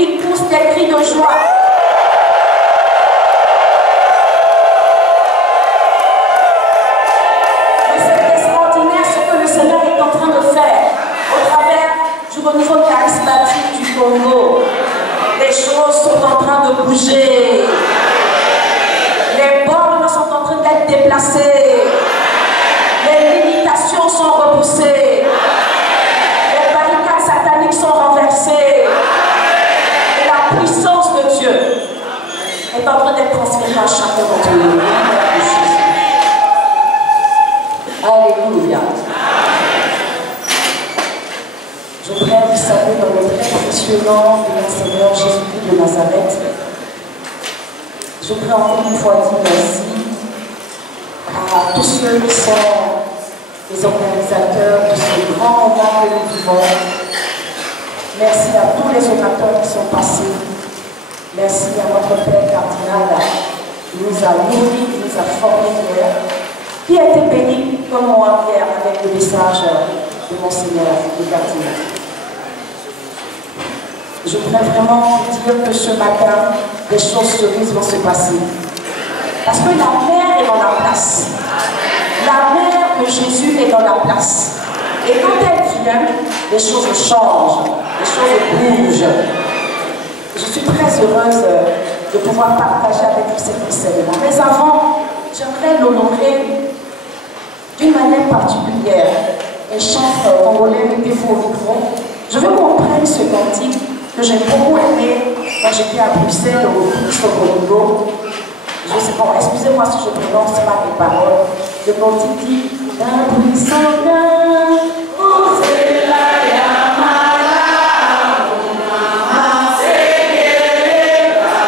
qu'ils poussent des cris de joie. Mais c'est extraordinaire ce que le Seigneur est en train de faire au travers du renouveau charismatique du Congo. Les choses sont en train de bouger. Les bornes sont en train d'être déplacées. Les limitations sont repoussées. Les barricades sataniques sont renversées. Et la puissance de Dieu est en train d'être transférée à chacun d'entre nous. Alléluia. Je voudrais vous saluer dans le très précieux nom de notre Seigneur Jésus-Christ de Nazareth. Je voudrais encore une fois dire merci à tous ceux qui sont les organisateurs de ce grand moment que nous vivons. Merci à tous les orateurs qui sont passés. Merci à notre Père cardinal qui nous a nourris, qui nous a formés hier, qui a été béni comme moi hier avec le message de Monseigneur le cardinal. Je voudrais vraiment vous dire que ce matin, des choses serieuses vont se passer. Parce que la mer est dans la place. La mer de Jésus est dans la place. Et quand elle vient, les choses changent, les choses bougent. Je suis très heureuse de pouvoir partager avec vous cet enseignement. Mais avant, j'aimerais l'honorer d'une manière particulière. Un chanteur congolais qui défaut au micro. Je veux qu'on prenne ce cantique que j'ai beaucoup aimé quand j'étais à Bruxelles au Christ au Congo. Je sais pas, excusez-moi si je prononce pas les paroles. Le cantique dit d'un bruit sanguin, oh c'est la yamala, oh maman c'est guéla,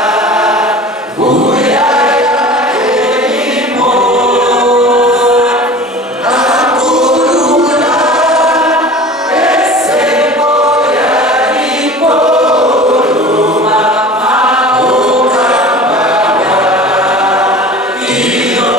bouyaya et limo, akulula, et c'est boya lipo, mama okabaya, ino.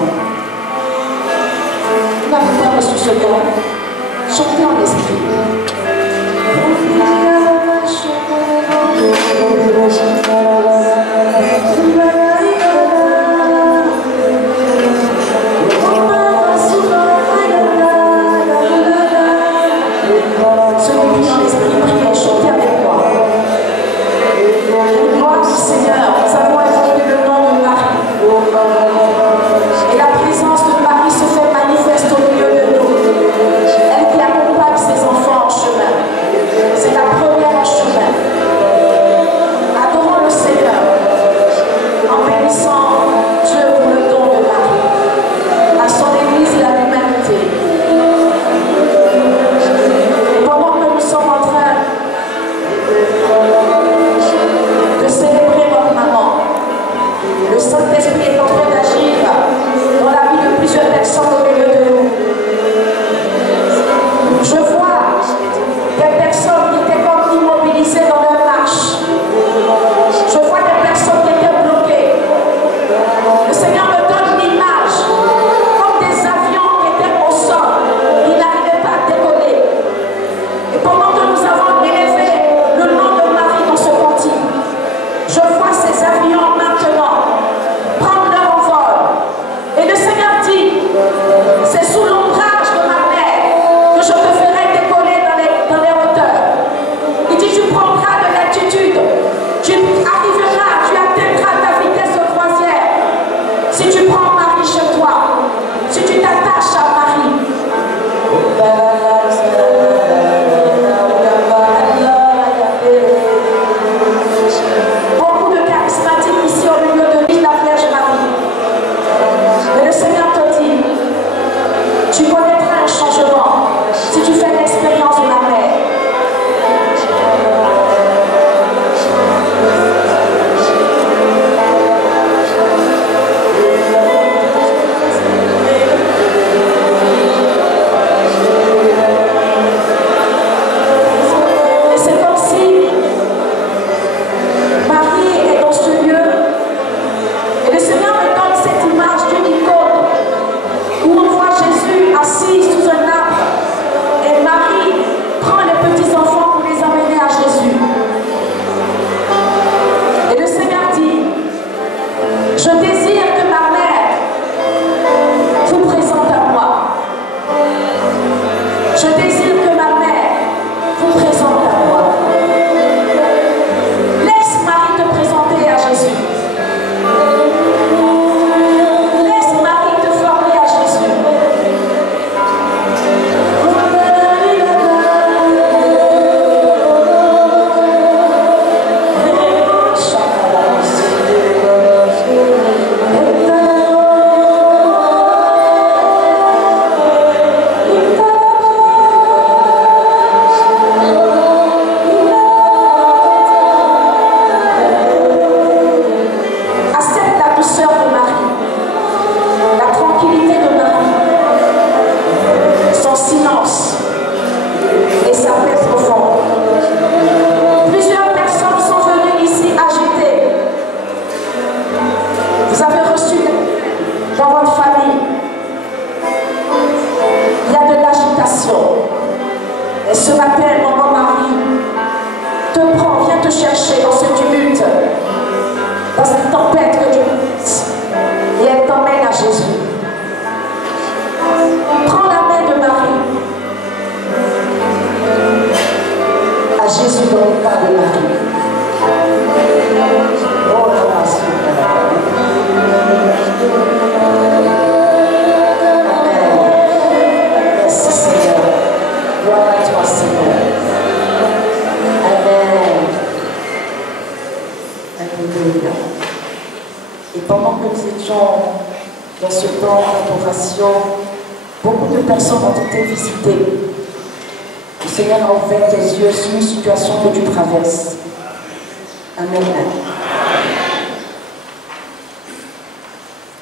Vous n'avez pas reçu ce don. Chantez en esprit.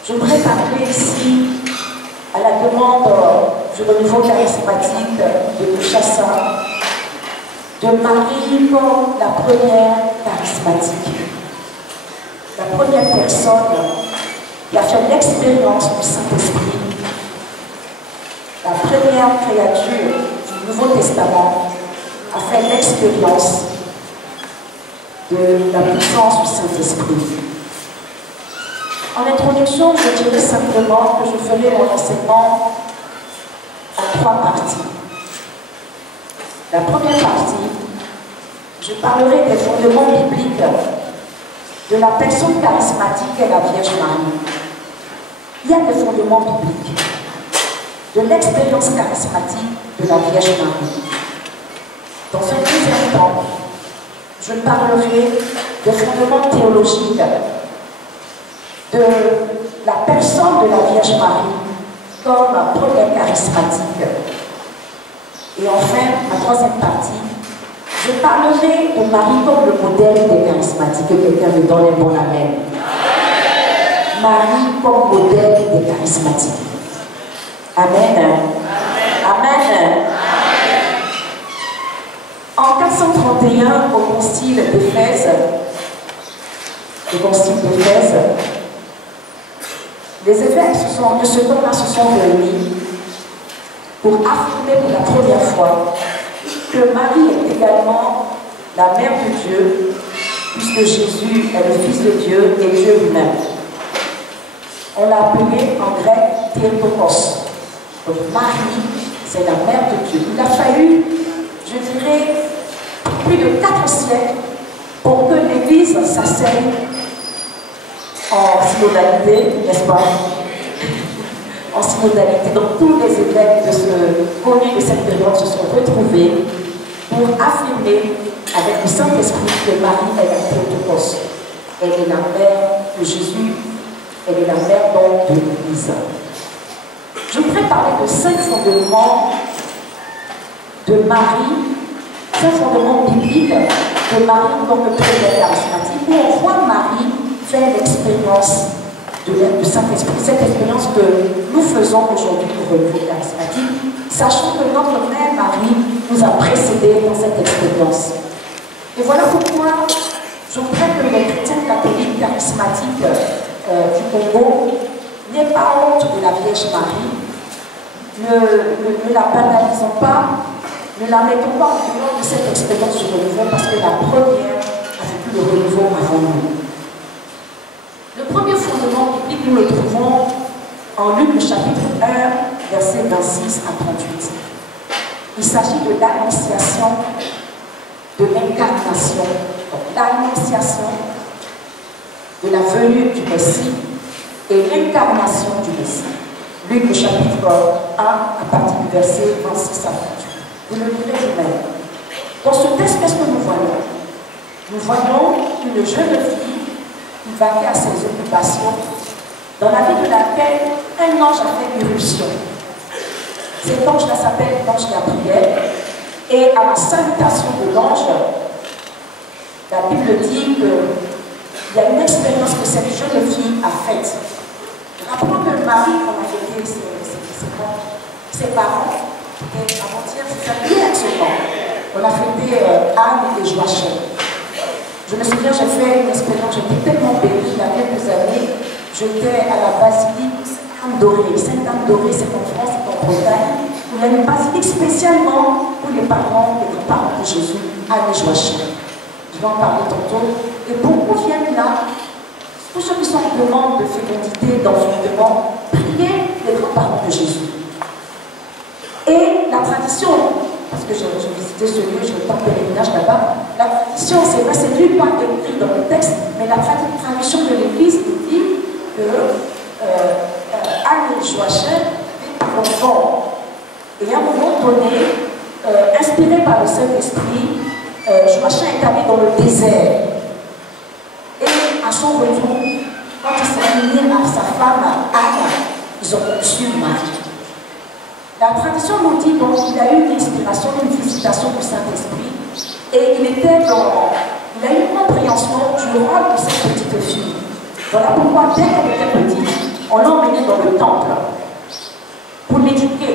Je voudrais parler ici à la demande du renouveau charismatique de Kinshasa, de Marie comme la première charismatique. La première personne qui a fait l'expérience du Saint-Esprit, la première créature du Nouveau Testament, a fait l'expérience de la puissance du Saint-Esprit. En introduction, je dirais simplement que je ferai mon enseignement en 3 parties. La première partie, je parlerai des fondements bibliques de la personne charismatique qu'est la Vierge Marie. Il y a des fondements bibliques de l'expérience charismatique de la Vierge Marie. Dans un deuxième temps, je parlerai des fondements théologiques de la personne de la Vierge Marie comme première charismatique. Et enfin, ma troisième partie, je parlerai de Marie comme le modèle des charismatiques. Que quelqu'un me donne un bon amen. Marie comme modèle des charismatiques. Amen. Amen. En 431, au concile d'Éphèse, les évêques de ce temps-là se sont réunis pour affirmer pour la première fois que Marie est également la mère de Dieu, puisque Jésus est le Fils de Dieu et Dieu lui-même. On l'a appelé en grec Théotokos. Donc Marie, c'est la mère de Dieu. Il a fallu, je dirais, plus de 4 siècles pour que l'Église s'asseye en synodalité, n'est-ce pas? En synodalité. Donc tous les évêques connus de cette période se sont retrouvés pour affirmer avec le Saint-Esprit que Marie est la Théotokos. Elle est la mère de Jésus, elle est la mère donc de l'Église. Je voudrais parler de 5 fondements de Marie, 5 fondements bibliques de Marie en tant que première charismatique, où on voit Marie faire l'expérience du Saint-Esprit, cette expérience que nous faisons aujourd'hui pour le renouveau charismatique, sachant que notre mère Marie nous a précédés dans cette expérience. Et voilà pourquoi je voudrais que les chrétiens catholiques charismatiques du Congo n'aient pas honte de la Vierge Marie, ne la banalisons pas, ne la mettons pas en dehors de cette expérience du renouveau, parce que la première a vécu le renouveau avant nous. Le premier fondement biblique, nous le trouvons en Luc, le chapitre 1, versets 26 à 38. Il s'agit de l'annonciation de l'incarnation, donc l'annonciation de la venue du Messie et l'incarnation du Messie. Luc, le chapitre 1, à partir du verset 26 à 38. Vous le lirez vous-même. Dans ce texte, qu'est-ce que nous voyons? Nous voyons une jeune fille qui vaquait à ses occupations, dans la vie de laquelle un ange a fait irruption. Cet ange-là s'appelle l'ange Gabriel, et à la salutation de l'ange, la Bible dit qu'il y a une expérience que cette jeune fille a faite. Rappelons que Marie, on a fêté ses parents, et avant-hier, c'est hier seulement. On a fêté Anne et Joachim. Je me souviens, j'ai fait une expérience, j'étais tellement bénie il y a quelques années. J'étais à la basilique Sainte-Anne-Dorée. Sainte-Anne-Dorée, c'est en France, c'est en Bretagne. Il y a une basilique spécialement pour les parents, les grands-parents de Jésus, Anne et Joachim. Je vais en parler tantôt. Et beaucoup viennent là, tous ceux qui sont en demande de fécondité, d'enfantement, prier les grands-parents de Jésus. Et la tradition, parce que j'ai visité ce lieu, j'ai eu tant de pèlerinage là-bas, la tradition, c'est vrai, c'est nulle part écrit dans le texte, mais la tradition de l'Église nous dit que Anne et Joachim étaient enfants. Et à un moment donné, inspiré par le Saint-Esprit, Joachim est allé dans le désert. Et à son retour, quand il s'est unis à sa femme, Anne, ils ont conçu Marie. La tradition nous dit qu'il a eu une inspiration, une visitation du Saint-Esprit, et il a eu une compréhension du rôle de cette petite fille. Voilà pourquoi, dès qu'elle était petite, on l'a emmenée dans le temple pour l'éduquer,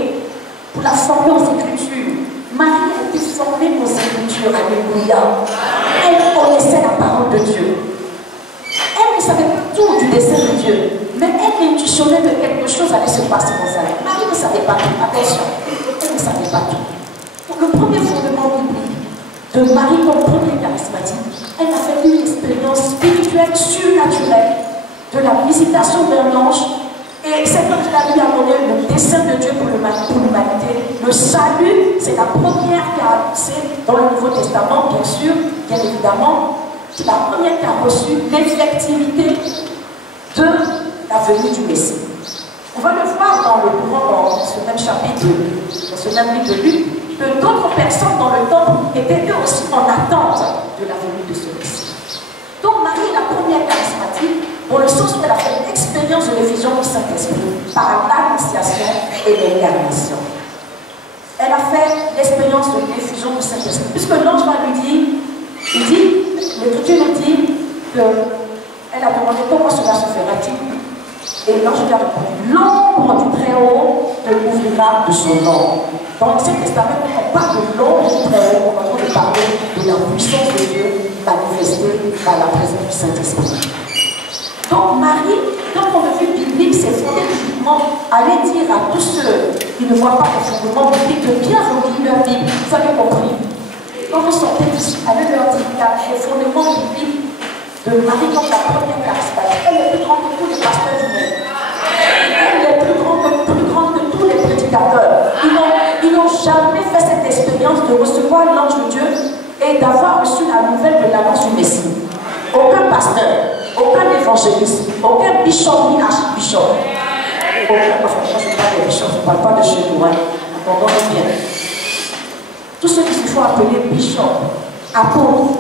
pour la former aux Écritures. Marie a été formée aux Écritures, alléluia. Elle connaissait la parole de Dieu. Elle ne savait pas tout du dessein de Dieu, mais elle intuitionnée que quelque chose allait se passer dans sa vie. Marie ne savait pas tout. Attention, elle ne savait pas tout. Donc le premier fondement biblique de Marie comme premier charismatique, elle a fait une expérience spirituelle, surnaturelle, de la visitation d'un ange. Et cet ange a lui a donné le dessein de Dieu pour l'humanité. Le salut, c'est la première qui a annoncé dans le Nouveau Testament, bien sûr, bien évidemment. C'est la première qui a reçu l'effectivité de la venue du Messie. On va le voir dans ce même chapitre, dans ce même livre de Luc, que d'autres personnes dans le temple étaient eux aussi en attente de la venue de ce Messie. Donc Marie est la première charismatique, dans le sens où elle a fait l'expérience de l'effusion du Saint-Esprit par l'annonciation et l'incarnation. Elle a fait l'expérience de l'effusion du Saint-Esprit, puisque l'ange va lui dire, l'Écriture nous dit qu'elle a demandé comment cela se fera-t-il. Et l'ange lui a répondu, l'ombre du Très-Haut te couvrira de son nom. Dans l'Ancien Testament, quand on parle de l'ombre du Très-Haut, on va parler de la puissance de Dieu manifestée par la présence du Saint-Esprit. Donc Marie, d'un point de vue biblique, s'est fondée bibliquement à aller dire à tous ceux qui ne voient pas le fondement biblique de bien relire leur Bible. Vous avez compris? Quand vous sortez ici, allez leur dire les fondements bibliques de Marie comme la première charismatique. Elle est plus grande que tous les pasteurs du monde. Elle est plus grande que tous les prédicateurs. Ils n'ont jamais fait cette expérience de recevoir l'ange de Dieu et d'avoir reçu la nouvelle de l'annonce du Messie. Aucun pasteur, aucun évangéliste, aucun bishop ni archbishop. Enfin, je ne parle pas des bishops, je ne parle pas de chez nous, entendons bien. Tous ceux qui se font appeler bishop, apôtres,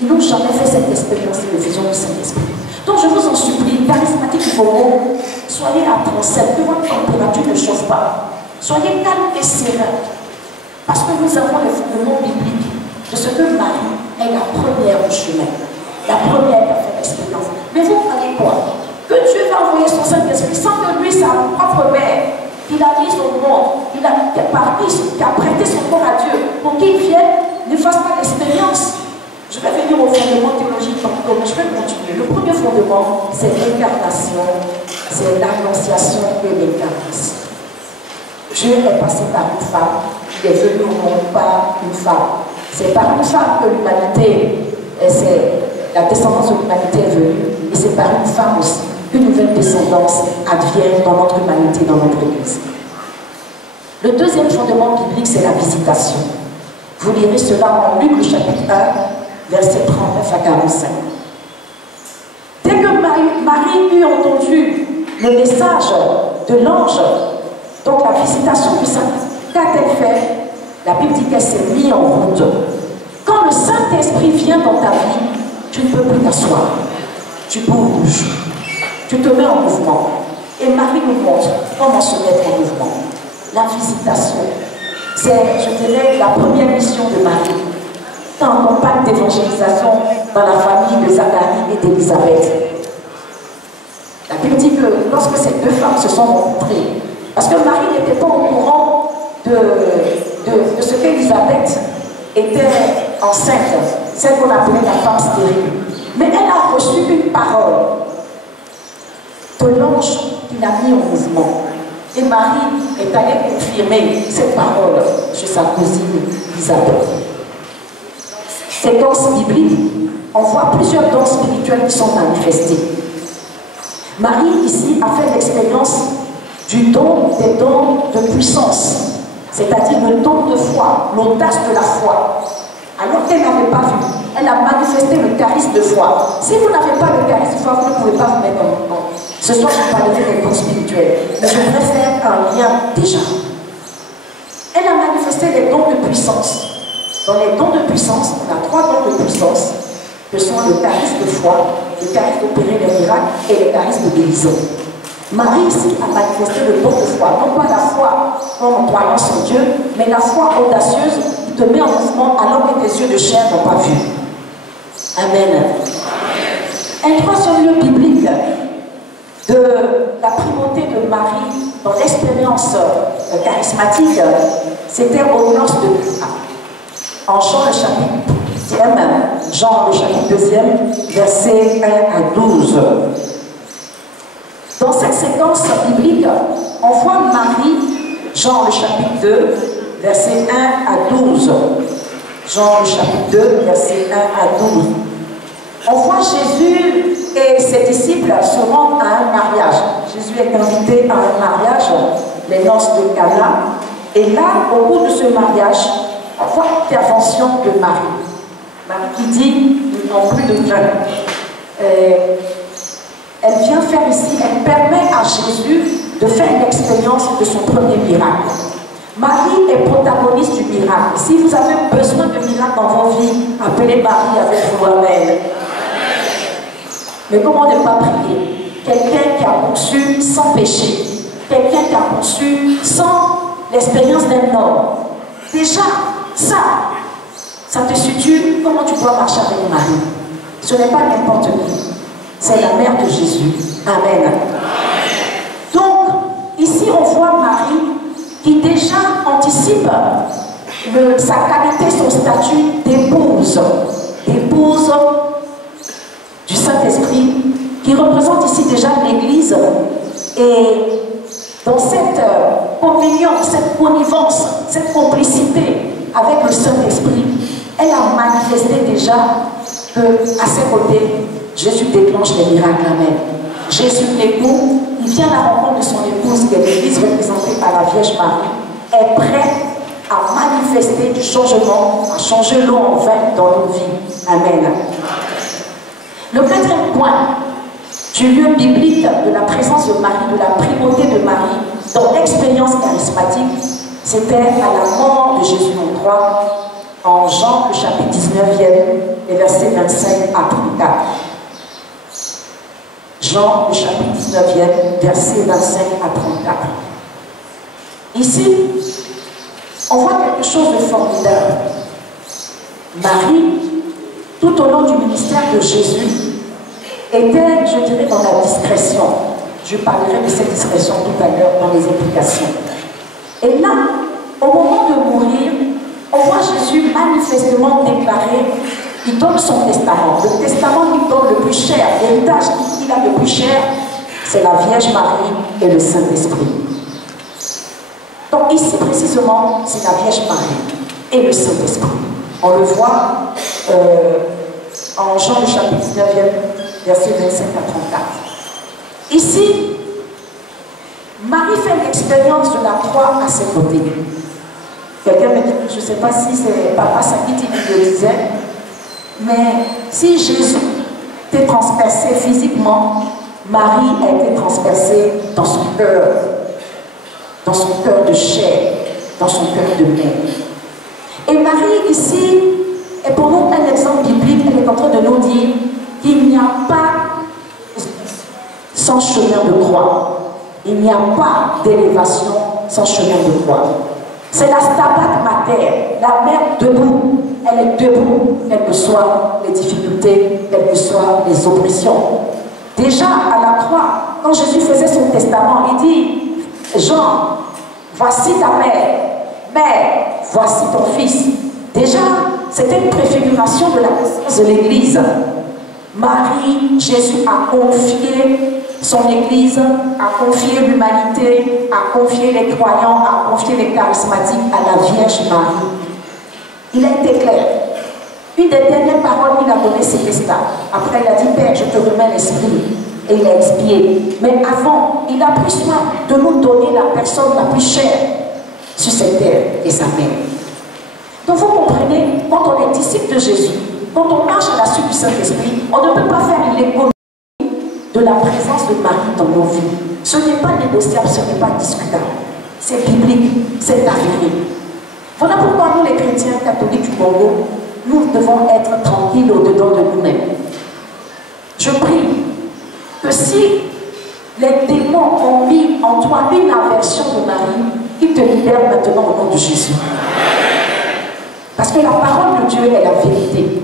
ils n'ont jamais fait cette expérience de vision du Saint-Esprit. Donc je vous en supplie, charismatique Bobo, soyez à transept, que votre température ne chauffe pas. Soyez calme et serein. Parce que nous avons le fondement biblique de ce que Marie est la première au chemin. La première qui a fait l'expérience. Mais vous croyez quoi? Que Dieu va envoyer son Saint-Esprit sans que lui, sa propre mère, qu'il a mis au monde, qui a prêté son corps à Dieu, pour qu'il vienne, ne fasse pas l'expérience. Je vais venir au fondement théologique tantôt, mais je vais continuer. Le premier fondement, c'est l'incarnation, c'est l'annonciation et l'incarnation. Dieu est passé par une femme, il est venu au monde par une femme. C'est par une femme que l'humanité, la descendance de l'humanité est venue, et c'est par une femme aussi qu'une nouvelle descendance advient dans notre humanité, dans notre Église. Le deuxième fondement biblique, c'est la visitation. Vous lirez cela en Luc, le chapitre 1, versets 39 à 45. Dès que Marie eut entendu le message de l'ange, donc la visitation du Saint-Esprit, qu'a-t-elle fait? La Bible dit qu'elle s'est mise en route. Quand le Saint-Esprit vient dans ta vie, tu ne peux plus t'asseoir. Tu bouges. Tu te mets en mouvement. Et Marie nous montre comment se mettre en mouvement. La visitation, c'est, je dirais, la première mission de Marie. Dans une campagne d'évangélisation dans la famille de Zacharie et d'Élisabeth. La Bible dit que lorsque ces deux femmes se sont rencontrées, parce que Marie n'était pas au courant de ce qu'Élisabeth était enceinte, celle qu'on appelait la femme stérile. Mais elle a reçu une parole de l'ange qui l'a mis en mouvement. Et Marie est allée confirmer cette parole chez sa cousine Isabelle. Ces danses bibliques, on voit plusieurs dons spirituels qui sont manifestés. Marie, ici, a fait l'expérience des dons de puissance, c'est-à-dire le don de foi, l'audace de la foi. Alors qu'elle n'avait pas vu, elle a manifesté le charisme de foi. Si vous n'avez pas le charisme de foi, vous ne pouvez pas vous mettre en mouvement. Ce soir, je parlerai des dons spirituels, mais je voudrais faire un lien déjà. Elle a manifesté les dons de puissance. Dans les dons de puissance, on a 3 dons de puissance, que sont le charisme de foi, le charisme d'opérer des miracles et le charisme de guérison. Marie ici a manifesté le don de foi, non pas la foi en croyant en Dieu, mais la foi audacieuse qui te met en mouvement alors que tes yeux de chair n'ont pas vu. Amen. Un troisième lieu biblique de la primauté de Marie dans l'expérience charismatique, c'était aux noces de Cana. En Jean le chapitre 2, Jean le chapitre 2, versets 1 à 12. Dans cette séquence biblique, on voit Marie, Jean le chapitre 2, versets 1 à 12. Jean le chapitre 2, versets 1 à 12. On voit Jésus et ses disciples se rendre à un mariage. Jésus est invité à un mariage, les noces de Cana. Et là, au cours de ce mariage, on voit l'intervention de Marie. Marie qui dit, ils n'ont plus de vin. Elle vient faire ici, elle permet à Jésus de faire l'expérience de son premier miracle. Marie est protagoniste du miracle. Si vous avez besoin de miracles dans vos vies, appelez Marie avec vous. Amen. Mais comment ne pas prier? Quelqu'un qui a conçu sans péché, quelqu'un qui a conçu sans l'expérience d'un homme. Déjà, ça te situe comment tu dois marcher avec Marie. Ce n'est pas n'importe qui. C'est la mère de Jésus. Amen. Donc, ici on voit Marie qui déjà anticipe sa qualité, son statut d'épouse du Saint-Esprit, qui représente ici déjà l'Église. Et dans cette communion, cette connivence, cette complicité avec le Saint-Esprit, elle a manifesté déjà qu'à ses côtés, Jésus déclenche les miracles. Amen. Jésus, l'époux, il vient à la rencontre de son épouse, qui est l'Église représentée par la Vierge Marie, est prêt à manifester du changement, à changer l'eau en vin dans nos vies. Amen. Le quatrième point du lieu biblique de la présence de Marie, de la primauté de Marie dans l'expérience charismatique, c'était à la mort de Jésus en croix, en Jean le chapitre 19e, les versets 25 à 34. Jean le chapitre 19e, versets 25 à 34. Ici, on voit quelque chose de formidable. Marie, tout au long du ministère de Jésus, était, je dirais, dans la discrétion. Je parlerai de cette discrétion tout à l'heure dans les implications. Et là, au moment de mourir, on voit Jésus manifestement déclarer, il donne son testament. Le testament qu'il donne le plus cher, l'héritage qu'il a le plus cher, c'est la Vierge Marie et le Saint-Esprit. Donc ici précisément, c'est la Vierge Marie et le Saint-Esprit. On le voit en Jean le chapitre 19e, versets 25 à 34. Ici, Marie fait l'expérience de la croix à ses côtés. Quelqu'un me dit, je ne sais pas si c'est Papa Sakiti qui le disait, mais si Jésus était transpercé physiquement, Marie a été transpercée dans son cœur de chair, dans son cœur de mère. Et Marie ici est pour nous un exemple biblique. Elle est en train de nous dire qu'il n'y a pas sans chemin de croix. Il n'y a pas d'élévation sans chemin de croix. C'est la Stabat Mater, la mère debout. Elle est debout, quelles que soient les difficultés, quelles que soient les oppressions. Déjà à la croix, quand Jésus faisait son testament, il dit, Jean, voici ta mère, voici ton fils. Déjà, c'était une préfiguration de la naissance de l'Église. Marie, Jésus a confié son Église, a confié l'humanité, a confié les croyants, a confié les charismatiques à la Vierge Marie. Il a été clair. Une des dernières paroles qu'il a données, c'était ça. Après, il a dit, Père, je te remets l'esprit. Et il a expié. Mais avant, il a pris soin de nous donner la personne la plus chère sur cette terre, et sa mère. Donc vous comprenez, quand on est disciple de Jésus, quand on marche à la suite du Saint-Esprit, on ne peut pas faire l'économie de la présence de Marie dans nos vies. Ce n'est pas négociable, ce n'est pas discutable. C'est biblique, c'est avéré. Voilà pourquoi nous, les chrétiens catholiques du Congo, nous devons être tranquilles au-dedans de nous-mêmes. Je prie que si les démons ont mis en toi une aversion de Marie, ils te libèrent maintenant au nom de Jésus. Parce que la parole de Dieu est la vérité.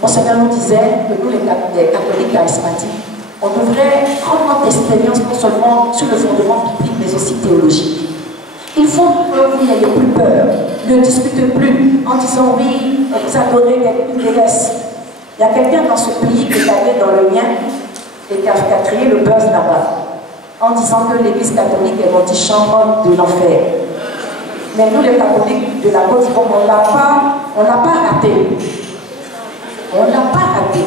Mon Seigneur nous disait que nous, les catholiques charismatiques, on devrait prendre notre expérience non seulement sur le fondement biblique, mais aussi théologique. Il faut que vous n'ayez plus peur, ne discutez plus en disant oui, vous adorez une déesse. Il y a quelqu'un dans ce pays qui est allé dans le mien, et qui a créé le buzz là-bas, en disant que l'église catholique est l'antichambre de l'enfer. Mais nous, les catholiques de la Côte d'Ivoire, on ne l'a pas raté. On ne l'a pas raté.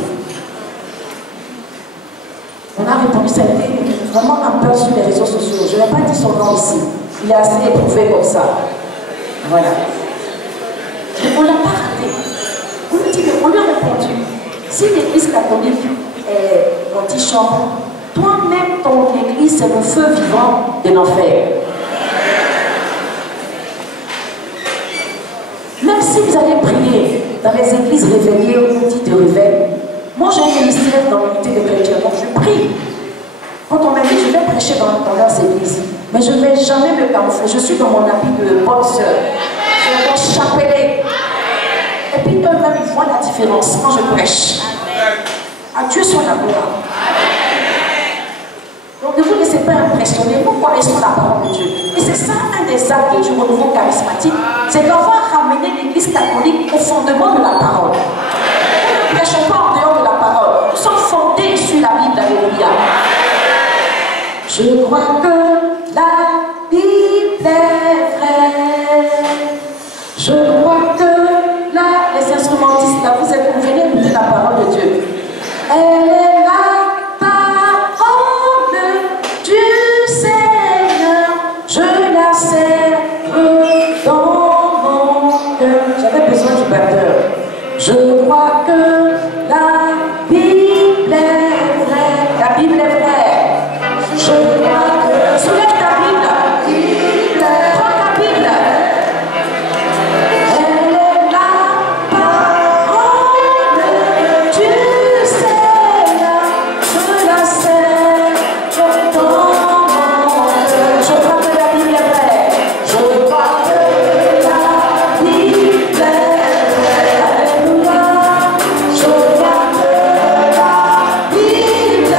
On a répondu, ça a été vraiment un buzz sur les réseaux sociaux. Je n'ai pas dit son nom ici. Il est assez éprouvé comme ça. Voilà. Mais on ne l'a pas raté. On lui a répondu, si l'église catholique est l'antichambre, toi-même, ton église, c'est le feu vivant de l'enfer. Même si vous allez prier dans les églises réveillées ou dites de réveil, moi j'ai un ministère dans l'unité des chrétiens, donc je prie. Quand on m'a dit je vais prêcher dans leurs églises, mais je ne vais jamais me camoufler. Je suis dans mon habit de boxeur, je mon chapelet. Et puis eux-mêmes, ils voient la différence quand je prêche. À Dieu soit la gloire. Donc ne vous laissez pas impressionner, vous croyez sur la parole de Dieu. Et c'est ça un des acquis du renouveau charismatique, c'est d'avoir ramené l'église catholique au fondement de la parole. Nous ne prêchons pas en dehors de la parole, nous sommes fondés sur la Bible, alléluia. Je crois que la Bible est vraie. Je crois que là, les instrumentistes, là, vous venez écouter la parole de Dieu. Elle est la parole du Seigneur. Je la sers dans mon cœur. J'avais besoin du batteur. Je crois que la Bible est vraie. La Bible est vraie. Je crois que... Soulève ta Bible. Prends ta Bible. Elle est la parole du Seigneur. Je la sers dans mon cœur. Je crois que la Bible est vraie. Je crois que la Bible est vraie. Alléluia. Je crois que la Bible est vraie.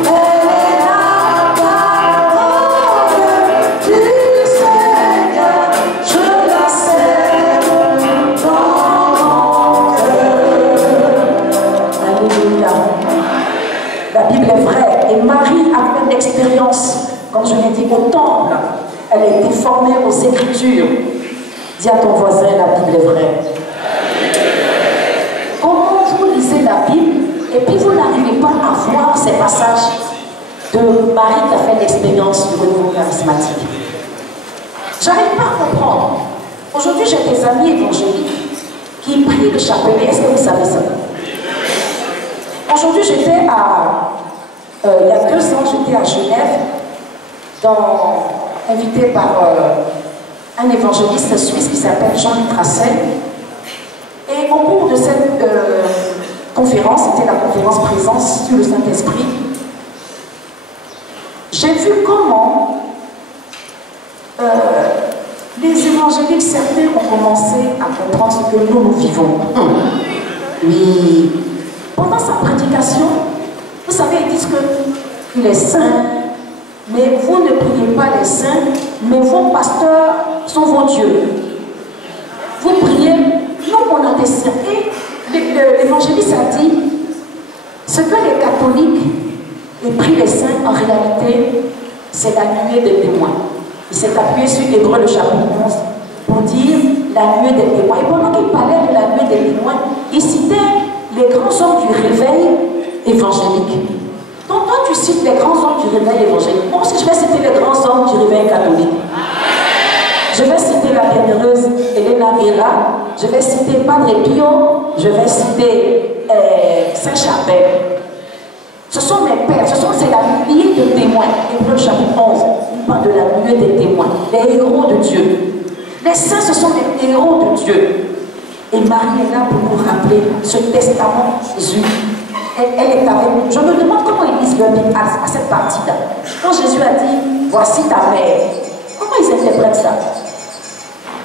Elle est la parole du Seigneur. Je la sers dans mon cœur. Alléluia. La Bible est vraie. Et Marie a fait l'expérience, comme je l'ai dit, au temple. Elle a été formée aux Écritures. Dis à ton voisin, la Bible est vraie. Comment vous lisez la Bible et puis vous n'arrivez pas à voir ces passages de Marie qui a fait l'expérience du renouveau charismatique? J'arrive pas à comprendre. Aujourd'hui, j'ai des amis évangéliques qui prient le chapelet. Est-ce que vous savez ça? Aujourd'hui, j'étais il y a 2 ans, j'étais à Genève, invité par un évangéliste suisse qui s'appelle Jean-Luc Rassel. Et au cours de cette conférence, c'était la conférence Présence sur le Saint-Esprit, j'ai vu comment les évangéliques, certains ont commencé à comprendre ce que nous vivons. Oui. Pendant sa prédication, vous savez, ils disent qu'il est saint, mais vous ne priez pas les saints, mais vos pasteurs sont vos dieux. Vous priez, nous on a des saints. Et l'évangéliste a dit, ce que les catholiques prient les saints, en réalité, c'est la nuée des témoins. Il s'est appuyé sur Hébreux le chapitre 11 pour dire la nuée des témoins. Et pendant qu'il parlait de la nuée des témoins, il citait les grands hommes du réveil évangélique. Donc toi tu cites les grands hommes du réveil évangélique. Moi aussi je vais citer les grands hommes du réveil catholique. Je vais citer la bienheureuse Elena Guerra, je vais citer Padre Pio, je vais citer Saint-Charbel. Ce sont mes pères, c'est la nuée de témoins. Hébreux chapitre 11, il parle de la nuée des témoins, les héros de Dieu. Les saints, ce sont les héros de Dieu. Et Marie est là pour nous rappeler ce testament de Jésus. Elle est avec nous. Je me demande comment ils lisent leur Bible à cette partie-là. Quand Jésus a dit, voici ta mère, comment ils interprètent ça?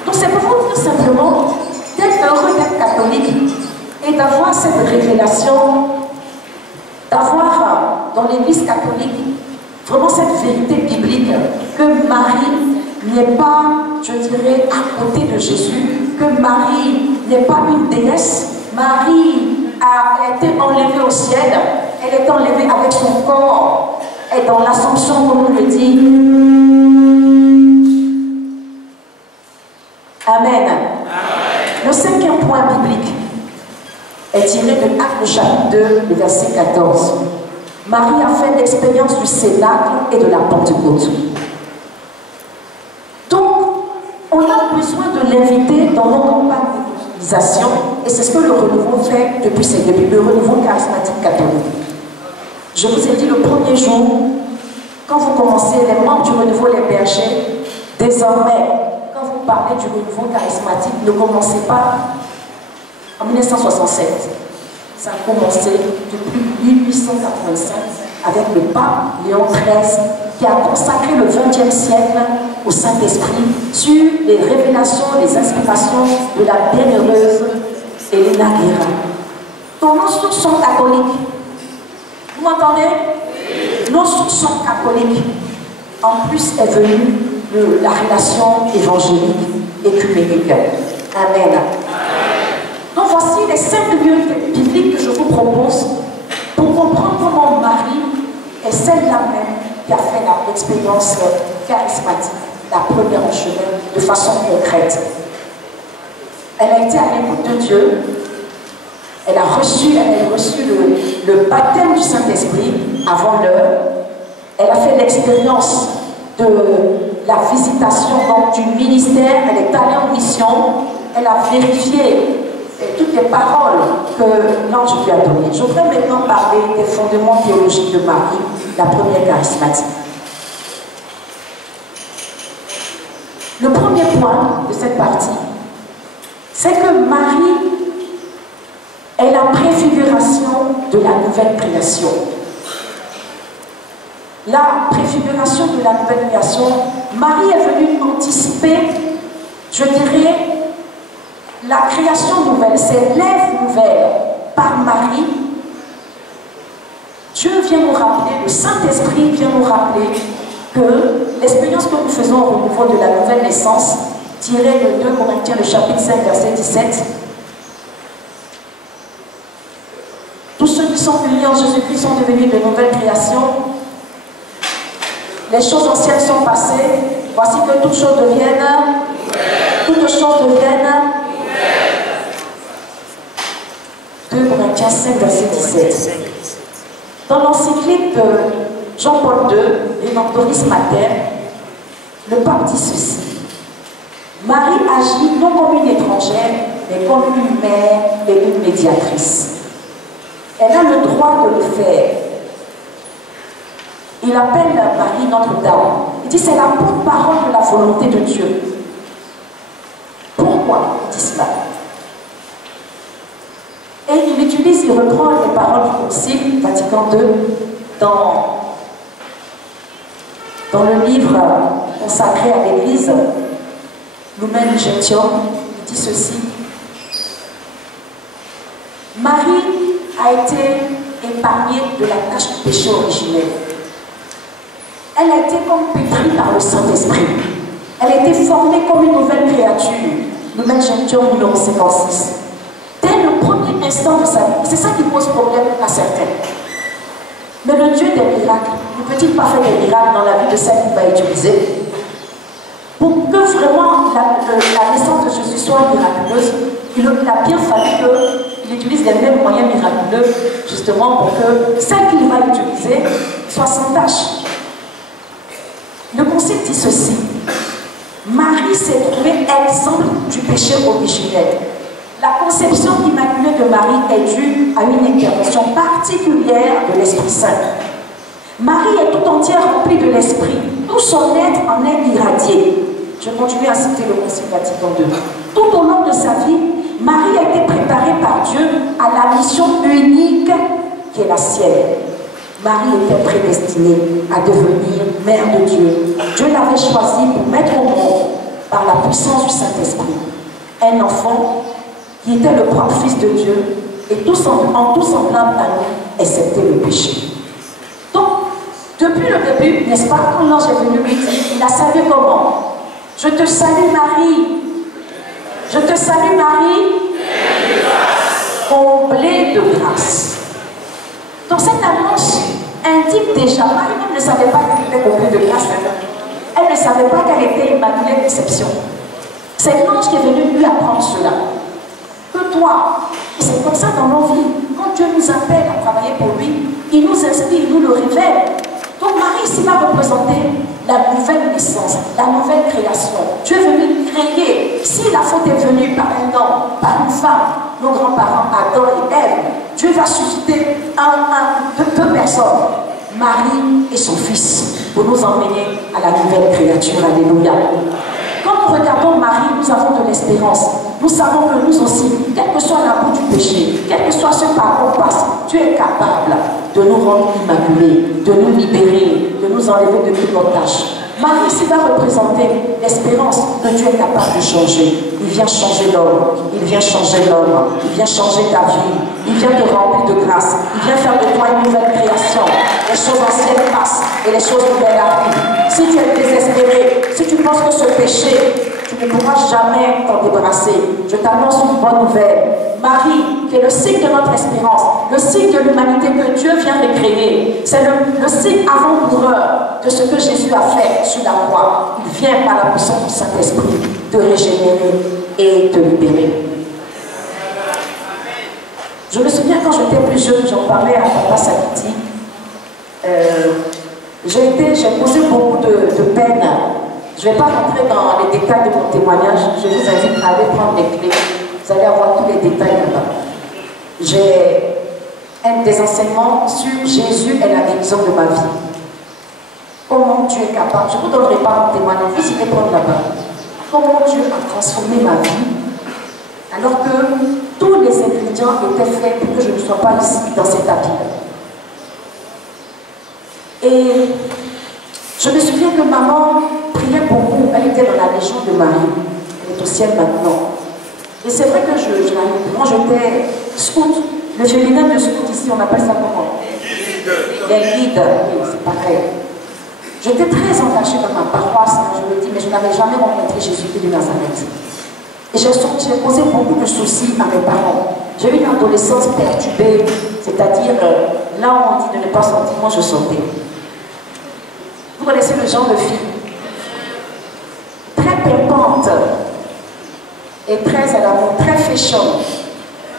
Donc c'est pour vous dire simplement d'être heureux d'être catholique et d'avoir cette révélation, d'avoir dans l'église catholique vraiment cette vérité biblique que Marie n'est pas, je dirais, à côté de Jésus, que Marie n'est pas une déesse. Marie a été enlevée au ciel, elle est enlevée avec son corps, et dans l'ascension, comme on le dit. Amen. Le cinquième point biblique est tiré de Actes chapitre 2, le verset 14. Marie a fait l'expérience du cénacle et de la Pentecôte. Donc, on a besoin de l'inviter dans nos campagnes d'évangélisation, et c'est ce que le renouveau fait depuis ses débuts, le renouveau charismatique catholique. Je vous ai dit le premier jour, quand vous commencez, les membres du renouveau, les bergers, désormais, quand vous parlez du renouveau charismatique, ne commencez pas en 1967. Ça a commencé depuis 1885 avec le pape Léon XIII qui a consacré le XXe siècle au Saint-Esprit sur les révélations, les inspirations de la bienheureuse Elena Guerra. Donc nos sources sont catholiques. Vous m'entendez? Nos sources sont catholiques. En plus est venue la relation évangélique écuménique. Amen. Donc voici les 5 lieux bibliques que je vous propose pour comprendre comment Marie est celle-là même qui a fait l'expérience charismatique, la première en chemin, de façon concrète. Elle a été à l'écoute de Dieu, elle a reçu le baptême du Saint-Esprit avant l'heure, elle a fait l'expérience de la visitation donc, du ministère, elle est allée en mission, elle a vérifié toutes les paroles que l'ange lui a données. Je voudrais maintenant parler des fondements théologiques de Marie, la première charismatique. Le premier point de cette partie, c'est que Marie est la préfiguration de la nouvelle création. La préfiguration de la nouvelle création, Marie est venue anticiper, je dirais, la création nouvelle, c'est l'œuvre nouvelle par Marie. Dieu vient nous rappeler, le Saint-Esprit vient nous rappeler que l'expérience que nous faisons au niveau de la nouvelle naissance, tirée de 2 Corinthiens, le chapitre 5, verset 17, tous ceux qui sont unis en Jésus-Christ sont devenus de nouvelles créations. Les choses anciennes sont passées. Voici que toutes choses deviennent. Toutes choses deviennent. 2 Corinthiens 5, verset 17. Dans l'encyclique de Jean-Paul II, Redemptoris Mater, le pape dit ceci. Marie agit non comme une étrangère, mais comme une mère et une médiatrice. Elle a le droit de le faire. Il appelle Marie Notre-Dame. Il dit c'est la porte-parole de la volonté de Dieu. Pourquoi il dit cela? Et il reprend les paroles du Concile Vatican II dans le livre consacré à l'Église, Lumen Gentium. Il dit ceci. Marie a été épargnée de la tâche du péché originel. Elle a été comme pétrie par le Saint-Esprit. Elle a été formée comme une nouvelle créature. Lumen Gentium numéro 56. Dès le premier instant de sa vie, c'est ça qui pose problème à certains. Mais le Dieu des miracles ne peut-il pas faire des miracles dans la vie de celle qu'il va utiliser? Pour que vraiment la naissance de Jésus soit miraculeuse, il a bien fallu qu'il utilise les mêmes moyens miraculeux, justement pour que celle qu'il va utiliser soit sans tâche. Le Concile dit ceci. Marie s'est trouvée exemple du péché originel. La conception immaculée de Marie est due à une intervention particulière de l'Esprit Saint. Marie est tout entière remplie de l'Esprit. Tout son être en est irradié. Je continue à citer le Concile Vatican II. Tout au long de sa vie, Marie a été préparée par Dieu à la mission unique qui est la sienne. Marie était prédestinée à devenir mère de Dieu. Dieu l'avait choisie pour mettre au monde, par la puissance du Saint-Esprit, un enfant qui était le propre Fils de Dieu et en tout semblable à nous, excepté le péché. Donc, depuis le début, n'est-ce pas, quand l'ange est venu lui dire, il a salué comment? Je te salue Marie. Je te salue Marie. Comblée de grâce. Donc cette annonce indique déjà, Marie-même ne savait pas qu'elle était comblée de grâce. Elle ne savait pas qu'elle était immaculée d'exception. C'est l'ange qui est venu lui apprendre cela. Que toi, et c'est comme ça dans nos vies, quand Dieu nous appelle à travailler pour lui, il nous inspire, il nous le révèle. Donc Marie ici va représenter la nouvelle naissance, la nouvelle création. Dieu est venu créer. Si la faute est venue par un homme, par une femme, nos grands-parents Adam et Ève, Dieu va susciter deux personnes, Marie et son fils, pour nous emmener à la nouvelle créature. Alléluia. Quand nous regardons Marie, nous avons de l'espérance. Nous savons que nous aussi, quel que soit la bout du péché, quel que soit ce par où on passe, Dieu est capable de nous rendre immaculés, de nous libérer, de nous enlever de toutes nos tâches. Marie ici va représenter l'espérance que Dieu est capable de changer. Il vient changer l'homme, il vient changer l'homme, il vient changer ta vie, il vient te remplir de grâce, il vient faire de toi une nouvelle création. Les choses anciennes passent et les choses nouvelles arrivent. Si tu es désespéré, si tu penses que ce péché, tu ne pourras jamais t'en débarrasser, je t'annonce une bonne nouvelle. Marie, qui est le signe de notre espérance, le signe de l'humanité que Dieu vient de créer, c'est le signe avant-coureur de ce que Jésus a fait sur la croix. Il vient par la puissance du Saint-Esprit te régénérer et te libérer. Je me souviens quand j'étais plus jeune, j'en parlais à Papa Sakiti. J'ai posé beaucoup de peine. Je ne vais pas rentrer dans les détails de mon témoignage. Je vous invite à aller prendre les clés. Vous allez avoir tous les détails là-bas. J'ai des enseignements sur Jésus et la guérison de ma vie. Comment Dieu est capable. Je ne vous donnerai pas mon témoignage. Vous irez prendre là-bas. Comment Dieu a transformé ma vie alors que tous les ingrédients étaient faits pour que je ne sois pas ici dans cet tapis. Et je me souviens que maman priait beaucoup. Elle était dans la légion de Marie. Elle est au ciel maintenant. Et c'est vrai que moi j'étais scout. Le féminin de scout ici, on appelle ça comment? Les guides. Oui, c'est pareil. J'étais très engagée dans ma paroisse, je le dis, mais je n'avais jamais rencontré Jésus-Christ de Nazareth. Et j'ai posé beaucoup de soucis à mes parents. J'ai eu une adolescence perturbée, c'est-à-dire là où on dit de ne pas sortir, moi je sortais. Vous connaissez le genre de fille très pimpante et très à l'amour, très féchante.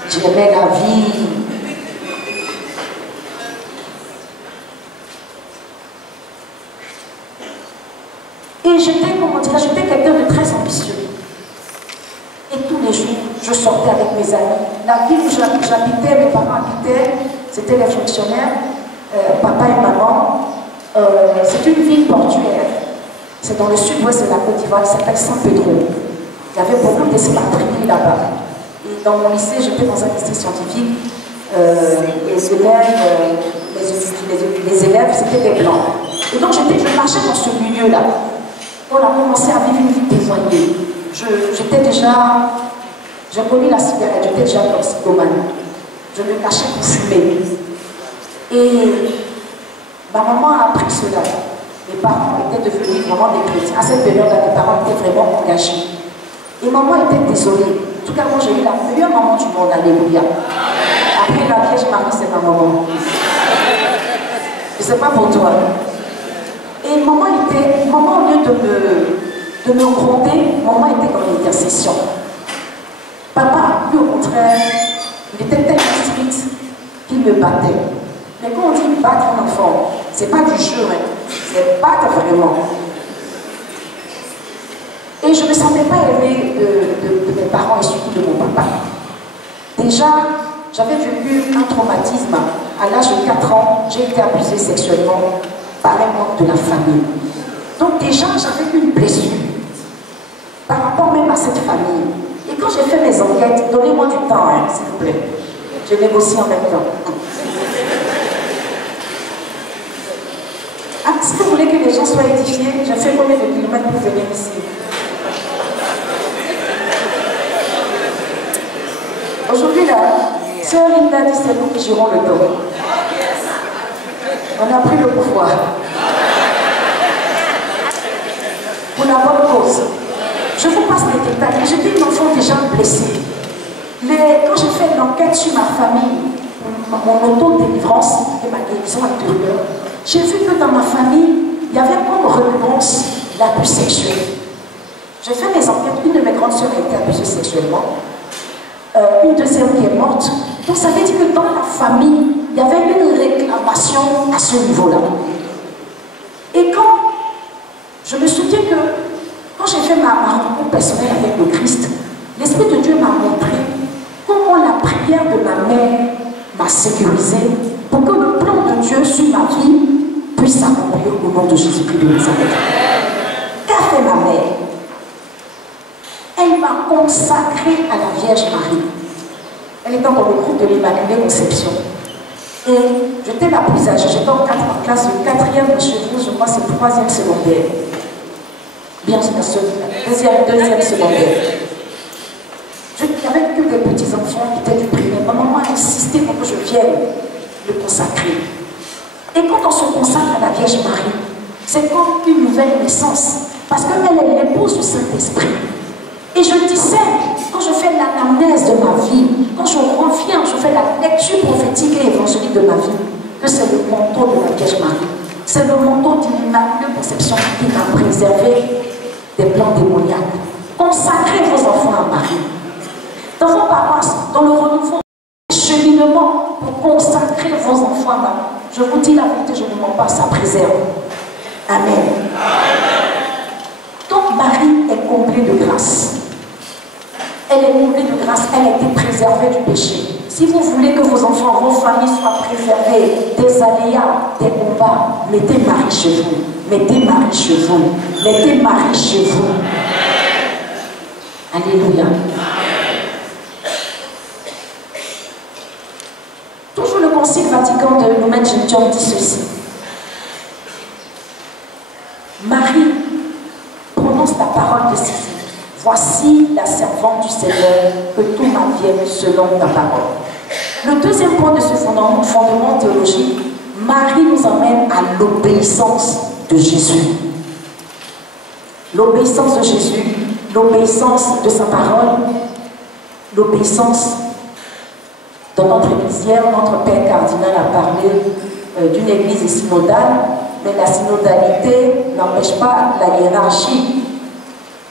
J'aimais la vie. Et j'étais, comment dire, j'étais quelqu'un de très ambitieux. Et tous les jours, je sortais avec mes amis. La ville où j'habitais, mes parents habitaient, c'était les fonctionnaires, papa et maman. C'est une ville portuaire. C'est dans le sud-ouest de la Côte d'Ivoire, il s'appelle Saint-Pedro. Il y avait beaucoup d'expatriés là-bas. Et dans mon lycée, j'étais dans un lycée scientifique. Les élèves, c'était des blancs. Et donc, je marchais dans ce milieu-là. On a commencé à vivre une vie dévoyée. J'ai connu la cigarette, j'étais déjà toxicomane. Je me cachais pour fumer. Et ma maman a appris cela. Mes parents étaient devenus vraiment des chrétiens. À cette période-là, mes parents étaient vraiment engagés. Et maman était désolée. En tout cas, moi, j'ai eu la meilleure maman du monde. Alléluia. Après la Vierge Marie, c'est ma maman. Je ne sais pas pour toi. Et maman, au lieu de me gronder, maman était dans l'intercession. Papa, lui, au contraire, il était tellement strict qu'il me battait. Mais quand on dit battre un enfant, c'est pas du jeu, hein. C'est battre vraiment. Et je ne me sentais pas aimée de mes parents et surtout de mon papa. Déjà, j'avais vécu un traumatisme. À l'âge de 4 ans, j'ai été abusée sexuellement par un membre de la famille. Donc déjà, j'avais une blessure par rapport même à cette famille. Et quand j'ai fait mes enquêtes, donnez-moi du temps, hein, s'il vous plaît. Je négocie en même temps. Ah, si vous voulez que les gens soient édifiés, j'ai fait combien de kilomètres pour venir ici? Aujourd'hui, là, Sœur Linda dit c'est nous qui gérons le dos. On a pris le pouvoir. Pour la bonne cause. Je vous passe les détails. J'étais une enfant déjà blessée. Quand j'ai fait l'enquête sur ma famille, mon auto-délivrance et ma guérison intérieure, j'ai vu que dans ma famille, il y avait comme récurrence l'abus sexuel. J'ai fait mes enquêtes, une de mes grandes sœurs a été abusée sexuellement, une deuxième qui est morte. Donc ça veut dire que dans la famille, il y avait une réclamation à ce niveau-là. Et quand je me souviens que quand j'ai fait ma rencontre personnelle avec le Christ, l'Esprit de Dieu m'a montré comment la prière de ma mère m'a sécurisé pour que le plan de Dieu sur ma vie puisse s'accomplir au nom de Jésus-Christ de Nazareth. Qu'a fait ma mère? Elle m'a consacrée à la Vierge Marie. Elle était dans le groupe de l'Immaculée Conception. Et j'étais la plus âgée, j'étais en classe de 4e de chez vous, je crois que c'est 3e secondaire. Bien sûr, deuxième secondaire. Il n'y avait que des petits-enfants qui étaient du primaire. Ma maman a insisté pour que je vienne le consacrer. Et quand on se consacre à la Vierge Marie, c'est comme une nouvelle naissance. Parce qu'elle est l'épouse du Saint-Esprit. Et je disais, quand je fais l'anamnèse de ma vie, quand je reviens, je fais la lecture prophétique et évangélique de ma vie, que c'est le manteau de la Vierge Marie. C'est le manteau d'une immaculée conception qui m'a préservé des plans démoniaques. Consacrez vos enfants à Marie. Dans vos paroisses, dans le renouveau, cheminement pour consacrer vos enfants à Marie. Je vous dis la vérité, je ne mens pas, ça préserve. Amen. Donc Marie est comblée de grâce. Elle est comblée de grâce, elle a été préservée du péché. Si vous voulez que vos enfants, vos familles soient préservées des aléas, des combats, mettez Marie chez vous. Mettez Marie chez vous. Mettez Marie chez vous. Alléluia. Toujours le Concile Vatican de Lumen Gentium dit ceci. Marie prononce la parole décisive. Voici la servante du Seigneur, que tout m'advienne selon ta parole. Le deuxième point de ce fondement théologique, Marie nous emmène à l'obéissance de Jésus. L'obéissance de Jésus, l'obéissance de sa parole, l'obéissance de notre église. Hier, notre Père cardinal a parlé d'une église synodale, mais la synodalité n'empêche pas la hiérarchie.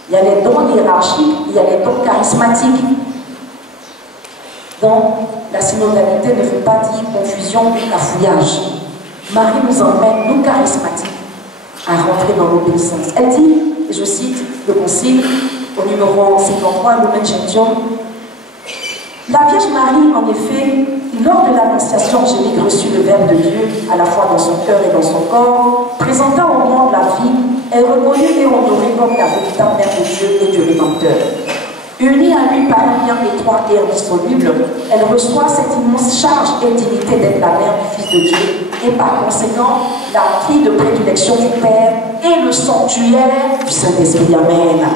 Il y a les dons hiérarchiques, il y a les dons charismatiques. Donc, la synodalité ne veut pas dire confusion ou cafouillage. Marie nous emmène, nous charismatiques, à rentrer dans l'obéissance. Elle dit, et je cite le Concile, au numéro 53, Lumen Gentium, la Vierge Marie, en effet, lors de l'annonciation angélique reçut le Verbe de Dieu, à la fois dans son cœur et dans son corps, présentant au monde la vie, est reconnue et honorée comme la véritable Mère de Dieu et du Rédempteur. Unie à lui par un lien étroit et indissoluble, elle reçoit cette immense charge et dignité d'être la mère du Fils de Dieu et par conséquent la fille de prédilection du Père et le sanctuaire du Saint-Esprit. Amen.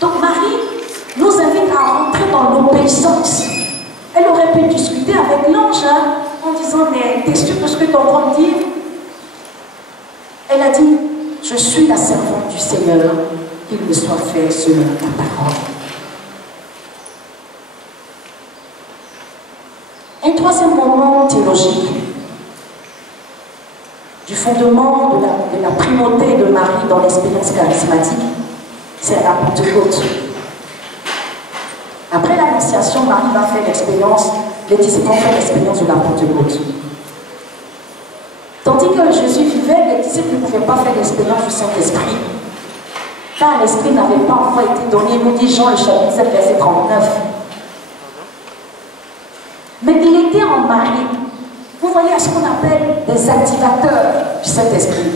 Donc Marie nous invite à rentrer dans l'obéissance. Elle aurait pu discuter avec l'ange en disant, mais t'es sûr de ce que tu es en train de dire? Elle a dit, je suis la servante du Seigneur, qu'il me soit fait selon ta parole. Un troisième moment théologique du fondement de la primauté de Marie dans l'expérience charismatique, c'est la Pentecôte. Après l'Annonciation, Marie va faire l'expérience, les disciples ont fait l'expérience de la Pentecôte. Tandis que Jésus vivait, les disciples ne pouvaient pas faire l'expérience du Saint-Esprit. Car l'Esprit n'avait pas encore été donné, nous dit Jean le chapitre 7, verset 39. Mais il était en Marie. Vous voyez ce qu'on appelle des activateurs du Saint-Esprit.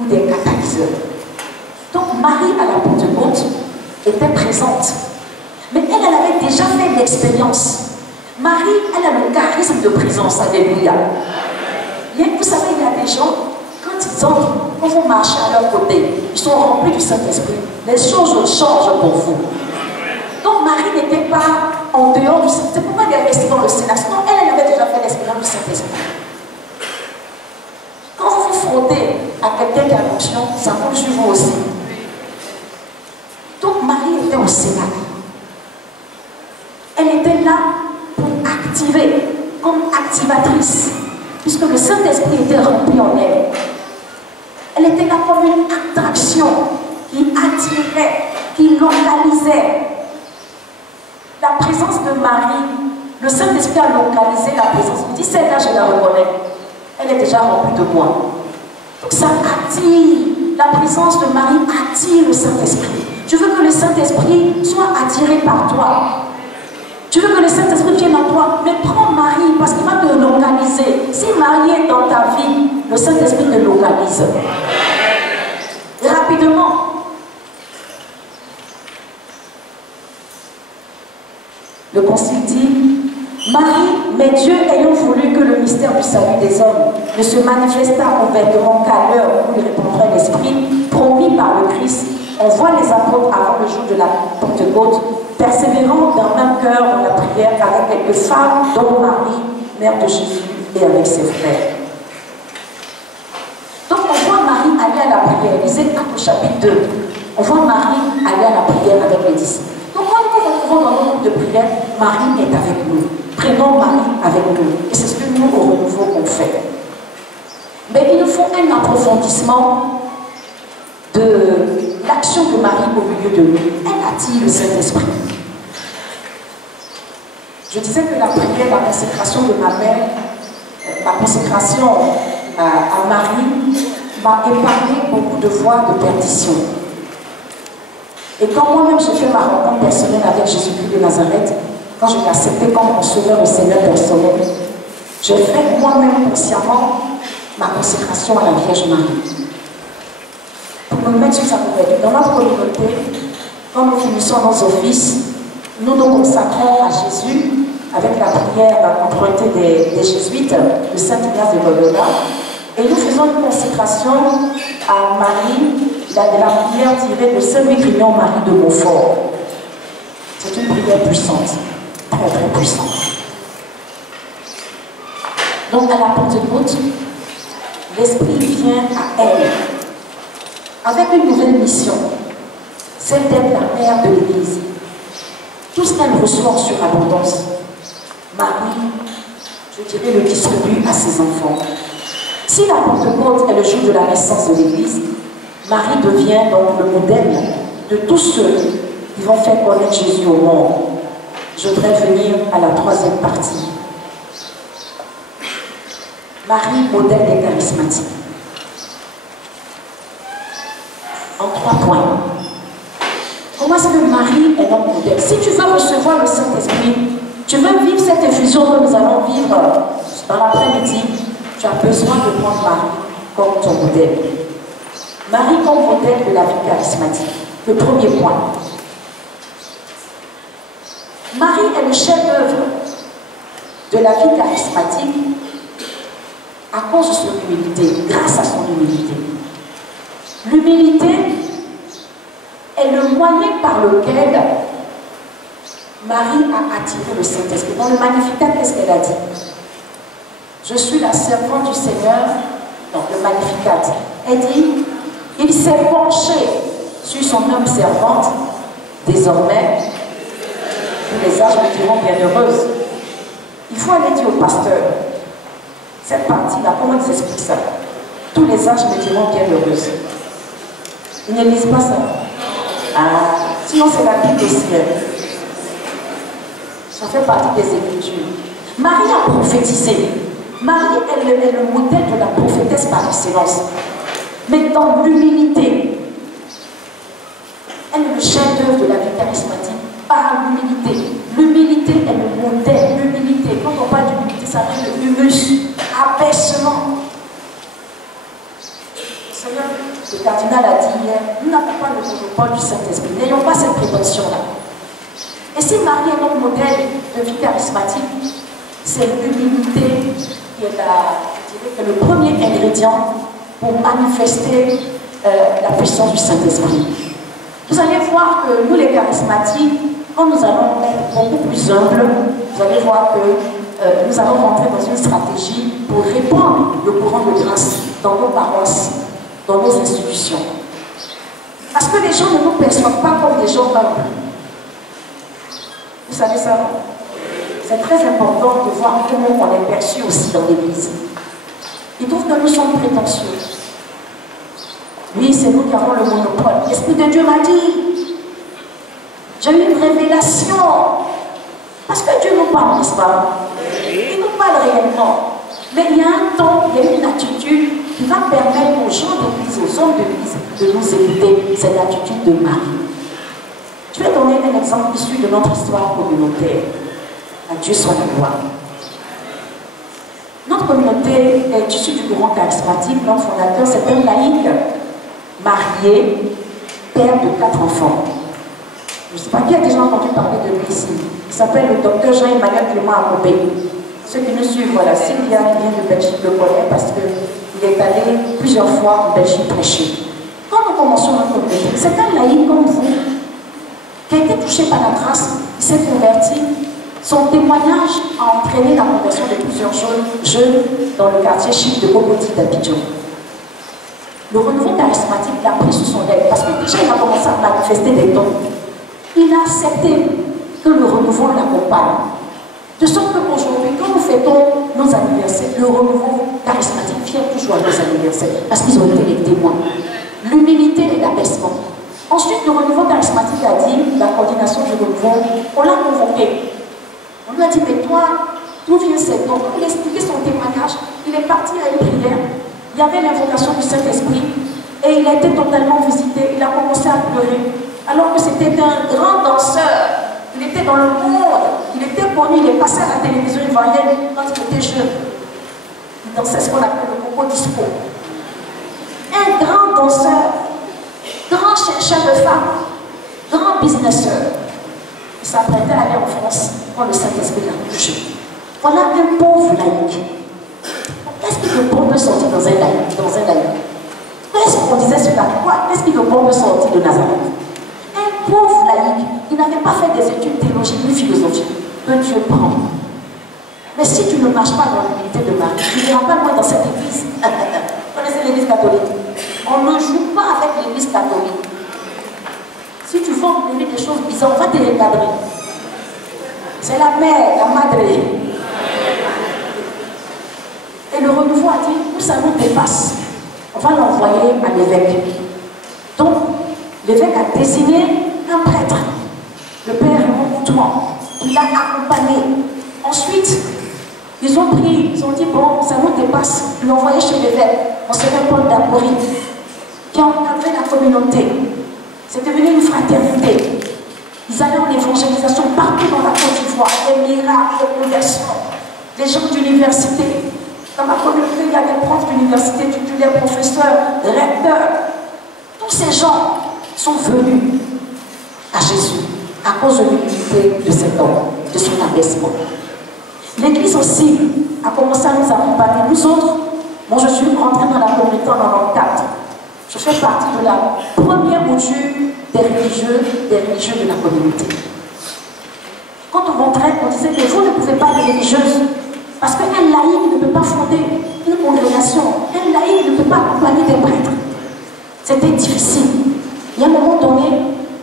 Ou des catalyseurs. Donc Marie, à la Pentecôte, était présente. Mais elle avait déjà fait l'expérience. Marie, elle a le charisme de présence. Alléluia. Vous savez, il y a des gens, quand ils entrent, quand vous marchez à leur côté, ils sont remplis du Saint-Esprit. Les choses changent pour vous. Donc Marie n'était pas en dehors du Saint-Esprit. C'est pourquoi elle est restée dans le Sénat. Sinon, elle avait déjà fait l'expérience du Saint-Esprit. Quand vous vous frottez à quelqu'un qui a l'onction, ça coule sur vous aussi. Donc Marie était au Sénat. Elle était là activatrice, puisque le Saint-Esprit était rempli en elle. Elle était là comme une attraction qui attirait, qui localisait. La présence de Marie, le Saint-Esprit a localisé la présence. Il dit, celle-là, je la reconnais. Elle est déjà remplie de moi. Donc ça attire. La présence de Marie attire le Saint-Esprit. Tu veux que le Saint-Esprit soit attiré par toi. Tu veux que le Saint-Esprit vienne en toi. Mais prends Marie parce qu'il va te localiser. Si Marie est dans ta vie, le Saint-Esprit te localise. Rapidement. Le Concile dit, Marie, mais Dieu ayant voulu que le mystère du salut des hommes ne se manifestât ouvertement qu'à l'heure où il répandrait l'Esprit, promis par le Christ, on voit les apôtres avant le jour de la Pentecôte, persévérant d'un même cœur dans la prière avec quelques femmes, dont Marie, mère de Jésus, et avec ses frères. Donc on voit Marie aller à la prière. Lisez Actes au chapitre 2. On voit Marie aller à la prière avec les disciples. Donc quand nous nous retrouvons dans nos groupes de prière, Marie est avec nous. Prenons Marie avec nous. Et c'est ce que nous, au renouveau, on fait. Mais il nous faut un approfondissement de l'action de Marie au milieu de nous. Elle attire le Saint-Esprit. Je disais que la prière, la consécration de ma mère, ma consécration à Marie m'a épargné beaucoup de voies de perdition. Et quand moi-même j'ai fait ma rencontre personnelle avec Jésus-Christ de Nazareth, quand je l'ai accepté comme mon sauveur et Seigneur personnel, j'ai fait moi-même consciemment ma consécration à la Vierge Marie. Pour nous mettre sur sa couverture. Dans notre communauté, quand nous finissons nos offices, nous nous consacrons à Jésus avec la prière empruntée des Jésuites, de Saint Ignace de Loyola, et nous faisons une consécration à Marie, la prière tirée de Saint Grignon Marie de Beaufort. C'est une prière puissante, très très puissante. Donc à la Pentecôte, l'Esprit vient à elle avec une nouvelle mission, celle d'être la mère de l'Église. Tout ce qu'elle reçoit en surabondance, Marie, je dirais, le distribue à ses enfants. Si la Pentecôte est le jour de la naissance de l'Église, Marie devient donc le modèle de tous ceux qui vont faire connaître Jésus au monde. Je voudrais venir à la troisième partie. Marie, modèle des charismatiques. En 3 points. Comment est-ce que Marie est notre modèle? Si tu veux recevoir le Saint-Esprit, tu veux vivre cette effusion que nous allons vivre dans l'après-midi, tu as besoin de prendre Marie comme ton modèle. Marie comme modèle de la vie charismatique. Le premier point. Marie est le chef-d'œuvre de la vie charismatique à cause de son humilité, grâce à son humilité. L'humilité est le moyen par lequel Marie a attiré le Saint-Esprit. Dans le Magnificat, qu'est-ce qu'elle a dit? Je suis la servante du Seigneur. Non, le Magnificat. Elle dit, il s'est penché sur son homme servante. Désormais, tous les âges me diront bienheureuse. Il faut aller dire au pasteur, cette partie-là, comment il s'explique ça? Tous les âges me diront bienheureuse. Ils ne lisent pas ça. Ah, sinon c'est la Bible aussi. Ça fait partie des Écritures. Marie a prophétisé. Marie est le modèle de la prophétesse par excellence. Mais dans l'humilité, elle est le chef-d'œuvre de la vie charismatique par l'humilité. L'humilité est le modèle. L'humilité, quand on parle d'humilité, ça vient de humus, abaissement. Seigneur, le cardinal a dit hier, nous n'avons pas le monopole du Saint-Esprit. N'ayons pas cette prétention-là. Et si Marie est notre modèle de vie charismatique, c'est l'humilité qui est le premier ingrédient pour manifester la puissance du Saint-Esprit. Vous allez voir que nous, les charismatiques, quand nous allons être beaucoup plus humbles, vous allez voir que nous allons rentrer dans une stratégie pour répandre le courant de grâce dans nos paroisses, dans nos institutions. Parce que les gens ne nous perçoivent pas comme des gens humbles. Vous savez ça? c'est très important de voir comment on est perçu aussi dans l'Église. Ils trouvent que nous sommes prétentieux. Oui, c'est nous qui avons le monopole. L'Esprit de Dieu m'a dit, j'ai eu une révélation. Parce que Dieu nous parle, n'est-ce pas? Il nous parle réellement. Mais il y a un temps, il y a une attitude qui va permettre aux gens d'église, aux hommes d'église, de nous écouter. C'est l'attitude de Marie. Je vais donner un exemple issu de notre histoire communautaire. À Dieu soit la gloire. Notre communauté est issue du courant charismatique. Notre fondateur, c'est un laïc, marié, père de 4 enfants. Je ne sais pas qui a déjà entendu parler de lui ici. Il s'appelle le docteur Jean-Emmanuel Clément Akobé. Ceux qui nous suivent, voilà, Sylvia qui vient de Belgique le connaît parce qu'il est allé plusieurs fois en Belgique prêcher. Quand nous commençons notre communauté, c'est un laïc comme vous qui a été touché par la grâce, il s'est converti. Son témoignage a entraîné la conversion de plusieurs jeunes dans le quartier chic de Bogoti d'Abidjan. Le renouveau charismatique l'a pris sous son aile parce que déjà il a commencé à manifester des dons. Il a accepté que le renouveau l'accompagne. De sorte qu'aujourd'hui, quand nous fêtons nos anniversaires, le renouveau charismatique vient toujours à nos anniversaires parce qu'ils ont été les témoins. L'humilité et l'abaissement. Ensuite, le renouveau charismatique a dit, la coordination du renouveau, on l'a convoqué. On lui a dit, mais toi, d'où vient cet homme? Il a expliqué son témoignage. Il est parti à une prière. Il y avait l'invocation du Saint-Esprit. Et il a été totalement visité. Il a commencé à pleurer. Alors que c'était un grand danseur. Il était dans le monde. Il était connu. Il est passé à la télévision ivoirienne quand il était jeune. Il dansait ce qu'on appelle le coco disco. Un grand danseur. Grand chercheur de femmes. Grand businesseur. Il s'apprêtait à aller en France quand le Saint-Esprit l'a touché. Voilà un pauvre laïc. Qu'est-ce que le bon peut sortir dans un laïc? Qu'est-ce qu'on disait sur la croix? Qu'est-ce que le bon peut sortir de Nazareth? Un pauvre laïc, il n'avait pas fait des études théologiques ni philosophiques, que Dieu prend. Mais si tu ne marches pas dans l'unité de Marie, tu n'iras pas loin dans cette église. Vous connaissez l'église catholique? On ne joue pas avec l'église catholique. Si tu veux obtenir des choses bizarres, on va te recadrer. C'est la mère, la madre. Et le renouveau a dit, nous, ça nous dépasse. On va l'envoyer à l'évêque. Donc, l'évêque a désigné un prêtre, le père Raymond Coutouan, qui l'a accompagné. Ensuite, ils ont dit, bon, ça nous dépasse, l'envoyer chez l'évêque, Monseigneur Paul d'Apory, qui a encadré la communauté. C'est devenu une fraternité. Ils allaient en évangélisation partout dans la Côte d'Ivoire, des miracles, des conversions, des gens d'université. Dans ma communauté, il y a des profs d'université, titulaires, professeurs, recteurs. Tous ces gens sont venus à Jésus à cause de l'unité de cet homme, de son abaissement. L'Église aussi a commencé à nous accompagner. Nous autres, moi je suis rentrée dans la communauté en 94. Je fais partie de la première mouture des religieux de la communauté. Quand on rentrait, on disait, mais vous ne pouvez pas être religieuse. Parce qu'un laïc ne peut pas fonder une congrégation. Un laïc ne peut pas accompagner des prêtres. C'était difficile. Il y a un moment donné,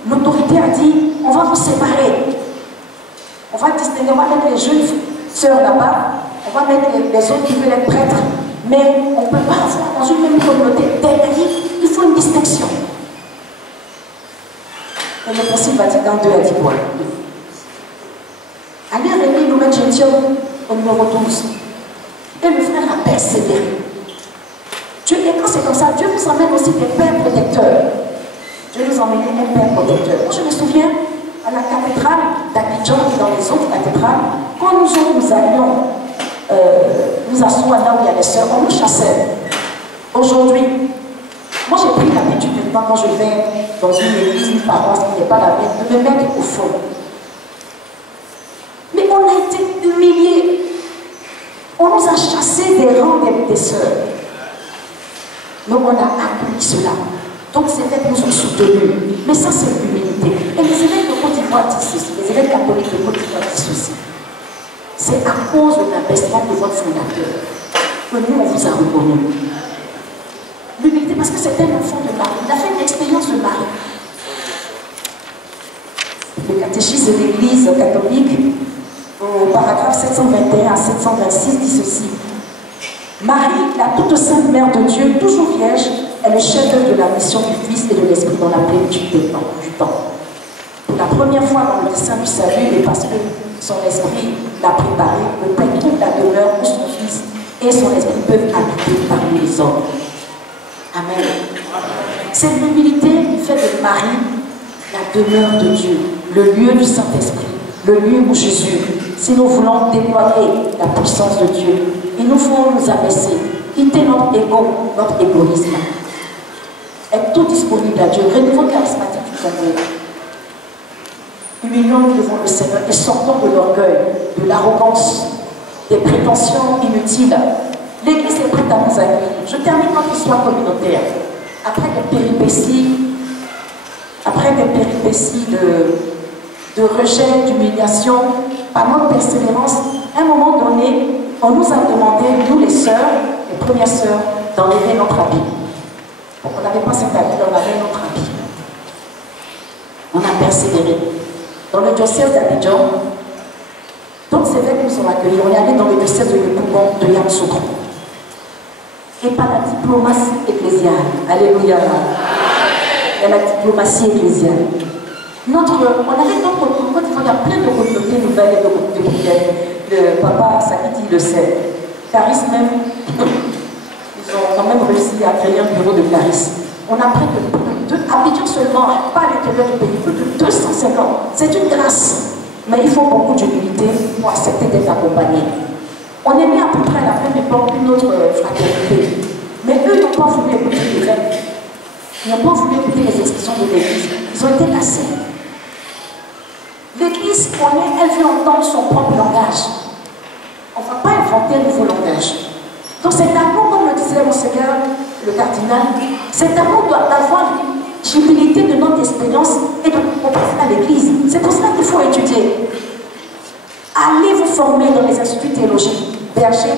l'autorité a dit, on va vous séparer. On va distinguer, on va mettre les jeunes sœurs là-bas, on va mettre les autres qui veulent être prêtres. Mais on ne peut pas avoir dans une même communauté des laïcs, il faut une distinction. Et le Concile Vatican II a dit quoi? Allez réunir nous mettre gentilhomme au numéro 12. Et le frère a persévéré. Dieu, et quand c'est comme ça, Dieu vous emmène aussi des pères protecteurs. Dieu nous emmène un père protecteur. Moi, je me souviens à la cathédrale d'Abidjan et dans les autres cathédrales, quand nous allions nous asseoir là où il y a les sœurs, on nous chassait. Aujourd'hui, moi j'ai pris l'habitude maintenant quand je vais dans une église, une paroisse qui n'est pas la mienne, de me mettre au fond. Mais on a été humiliés. On nous a chassés des rangs des sœurs. Mais on a accueilli cela. Donc ces évêques nous ont soutenus. Mais ça c'est l'humilité. Et les évêques de Côte d'Ivoire disent aussi, les évêques catholiques de Côte d'Ivoire disent aussi. C'est à cause de l'abaissement de votre fondateur que nous on vous a reconnu. L'humilité parce que c'est un enfant de Marie. Il a fait une expérience de Marie. Le catéchisme de l'Église catholique, au paragraphe 721 à 726, dit ceci. Marie, la toute sainte mère de Dieu, toujours vierge, est le chef-d'œuvre de la mission du Fils et de l'Esprit dans la plénitude du temps. Pour la première fois dans le dessein du salut, et parce que son esprit l'a préparé, le Père trouve la demeure où son Fils et son esprit peuvent habiter parmi les hommes. Amen. Cette humilité fait de Marie la demeure de Dieu, le lieu du Saint-Esprit, le lieu où Jésus. Si nous voulons déployer la puissance de Dieu, il nous faut nous abaisser, quitter notre ego, notre égoïsme, être tout disponible à Dieu, renouveau charismatique du Congo. Humilions-nous devant le Seigneur et sortons de l'orgueil, de l'arrogance, des prétentions inutiles. L'Église est prête à nous accueillir. Je termine notre histoire communautaire. Après des péripéties de rejet, d'humiliation, par notre persévérance, à un moment donné, on nous a demandé, nous les sœurs, les premières sœurs, d'enlever notre habit. Donc on n'avait pas cet habit, on avait notre habit. On a persévéré. Dans le diocèse d'Abidjan, d'autres évêques nous ont accueillis. On est allé dans le diocèse de Yopougon, de Yamoussoukro. Et par la diplomatie ecclésiale. Alléluia. Et la diplomatie ecclésiale. On avait notre communauté, il y a plein de communautés nouvelles et de communautés. Le papa Sakiti le sait. Caris même, ils ont quand même réussi à créer un bureau de Caris. On a près de Abidjan seulement, pas à l'intérieur du pays, plus de 250. C'est une grâce. Mais il faut beaucoup d'humilité pour accepter d'être accompagné. On est né à peu près à la même époque qu'une autre fraternité. Mais eux n'ont pas voulu écouter l'évêque. Ils n'ont pas voulu écouter les expressions de l'Église. Ils ont été cassés. L'Église, elle veut entendre son propre langage. On ne va pas inventer un nouveau langage. Donc cet amour, comme le disait Monseigneur, le cardinal, cet amour doit avoir l'humilité de notre expérience et de notre compréhension à l'Église. C'est pour cela qu'il faut étudier. Allez vous former dans les instituts théologiques, berger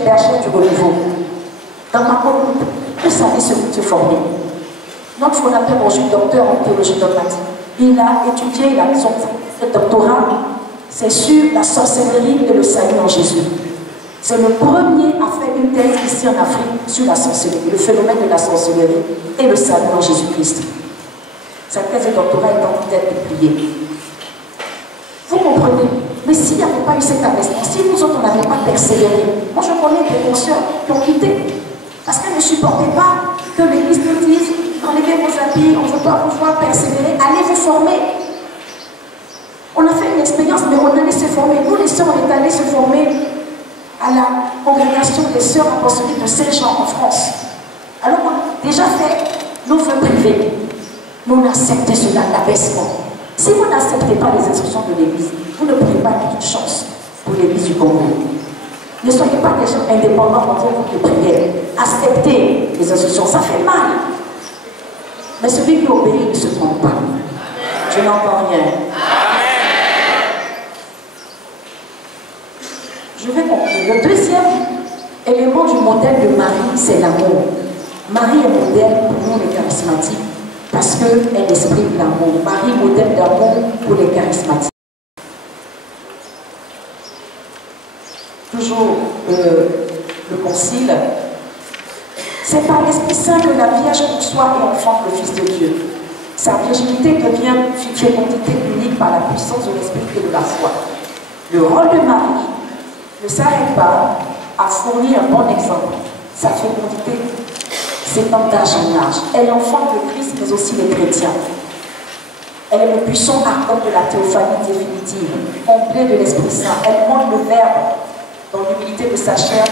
du renouveau. Dans ma groupe, vous savez se former. Notre fondateur, aujourd'hui docteur en théologie dogmatique, il a étudié, il a son doctorat, c'est sur la sorcellerie et le salut en Jésus. C'est le premier à faire une thèse ici en Afrique sur la sorcellerie, le phénomène de la sorcellerie et le salut en Jésus-Christ. Sa thèse de doctorat est en train d'être publiée. Vous comprenez? Mais s'il n'y avait pas eu cet investissement, si nous autres on n'avait pas persévéré, moi je connais des conscients qui ont quitté parce qu'elles ne supportaient pas que l'Église nous dise enlevez vos habits, on ne veut pas vous voir persévérer, allez vous former. On a fait une expérience, mais on allait se former. Nous les sœurs, on est allés se former à la congrégation des sœurs apostoliques de Saint-Jean en France. Alors on a déjà fait nos vœux privés, mais on a accepté cela, l'abaissement. Si vous n'acceptez pas les instructions de l'Église, vous ne pouvez pas être une chance pour l'Église du Congo. Ne soyez pas des gens indépendants dans vos groupes de prière. Acceptez les instructions, ça fait mal. Mais celui qui obéit ne se trompe pas. Je n'entends rien. Je vais conclure. Le deuxième élément du modèle de Marie, c'est l'amour. Marie est modèle pour nous les charismatiques parce qu'elle exprime l'amour. Marie est modèle d'amour pour les charismatiques. Toujours le concile. C'est par l'Esprit Saint que la Vierge conçoit et enfante le Fils de Dieu. Sa virginité devient fécondité unique par la puissance de l'Esprit et de la foi. Le rôle de Marie ne s'arrête pas à fournir un bon exemple. Sa fécondité s'étend d'âge en âge. Elle enfante le Christ, mais aussi les chrétiens. Elle est le puissant arbre de la théophanie définitive, complet de l'Esprit Saint. Elle montre le Verbe dans l'humilité de sa chair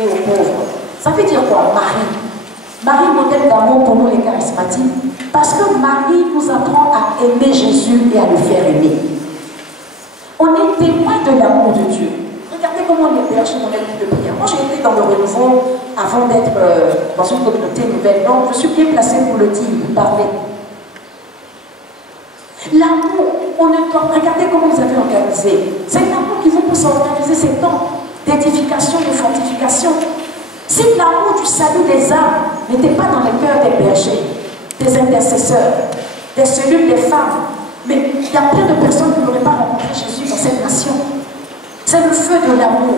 et aux pauvres. Ça veut dire quoi, Marie? Marie, modèle d'amour pour nous les charismatiques, parce que Marie nous apprend à aimer Jésus et à le faire aimer. On est témoin de l'amour de Dieu. Regardez comment on est bergers dans les groupes de prière. Moi, j'ai été dans le renouveau avant d'être dans une communauté nouvelle. Donc, je suis bien placée pour le dire, pour parler. L'amour, regardez comment vous avez organisé. C'est l'amour qui vous pousse à organiser ces temps d'édification, de fortification. Si l'amour du salut des âmes n'était pas dans les cœurs des bergers, des intercesseurs, des cellules des femmes, mais il y a plein de personnes qui n'auraient pas rencontré Jésus dans cette nation. C'est C'est le feu de l'amour.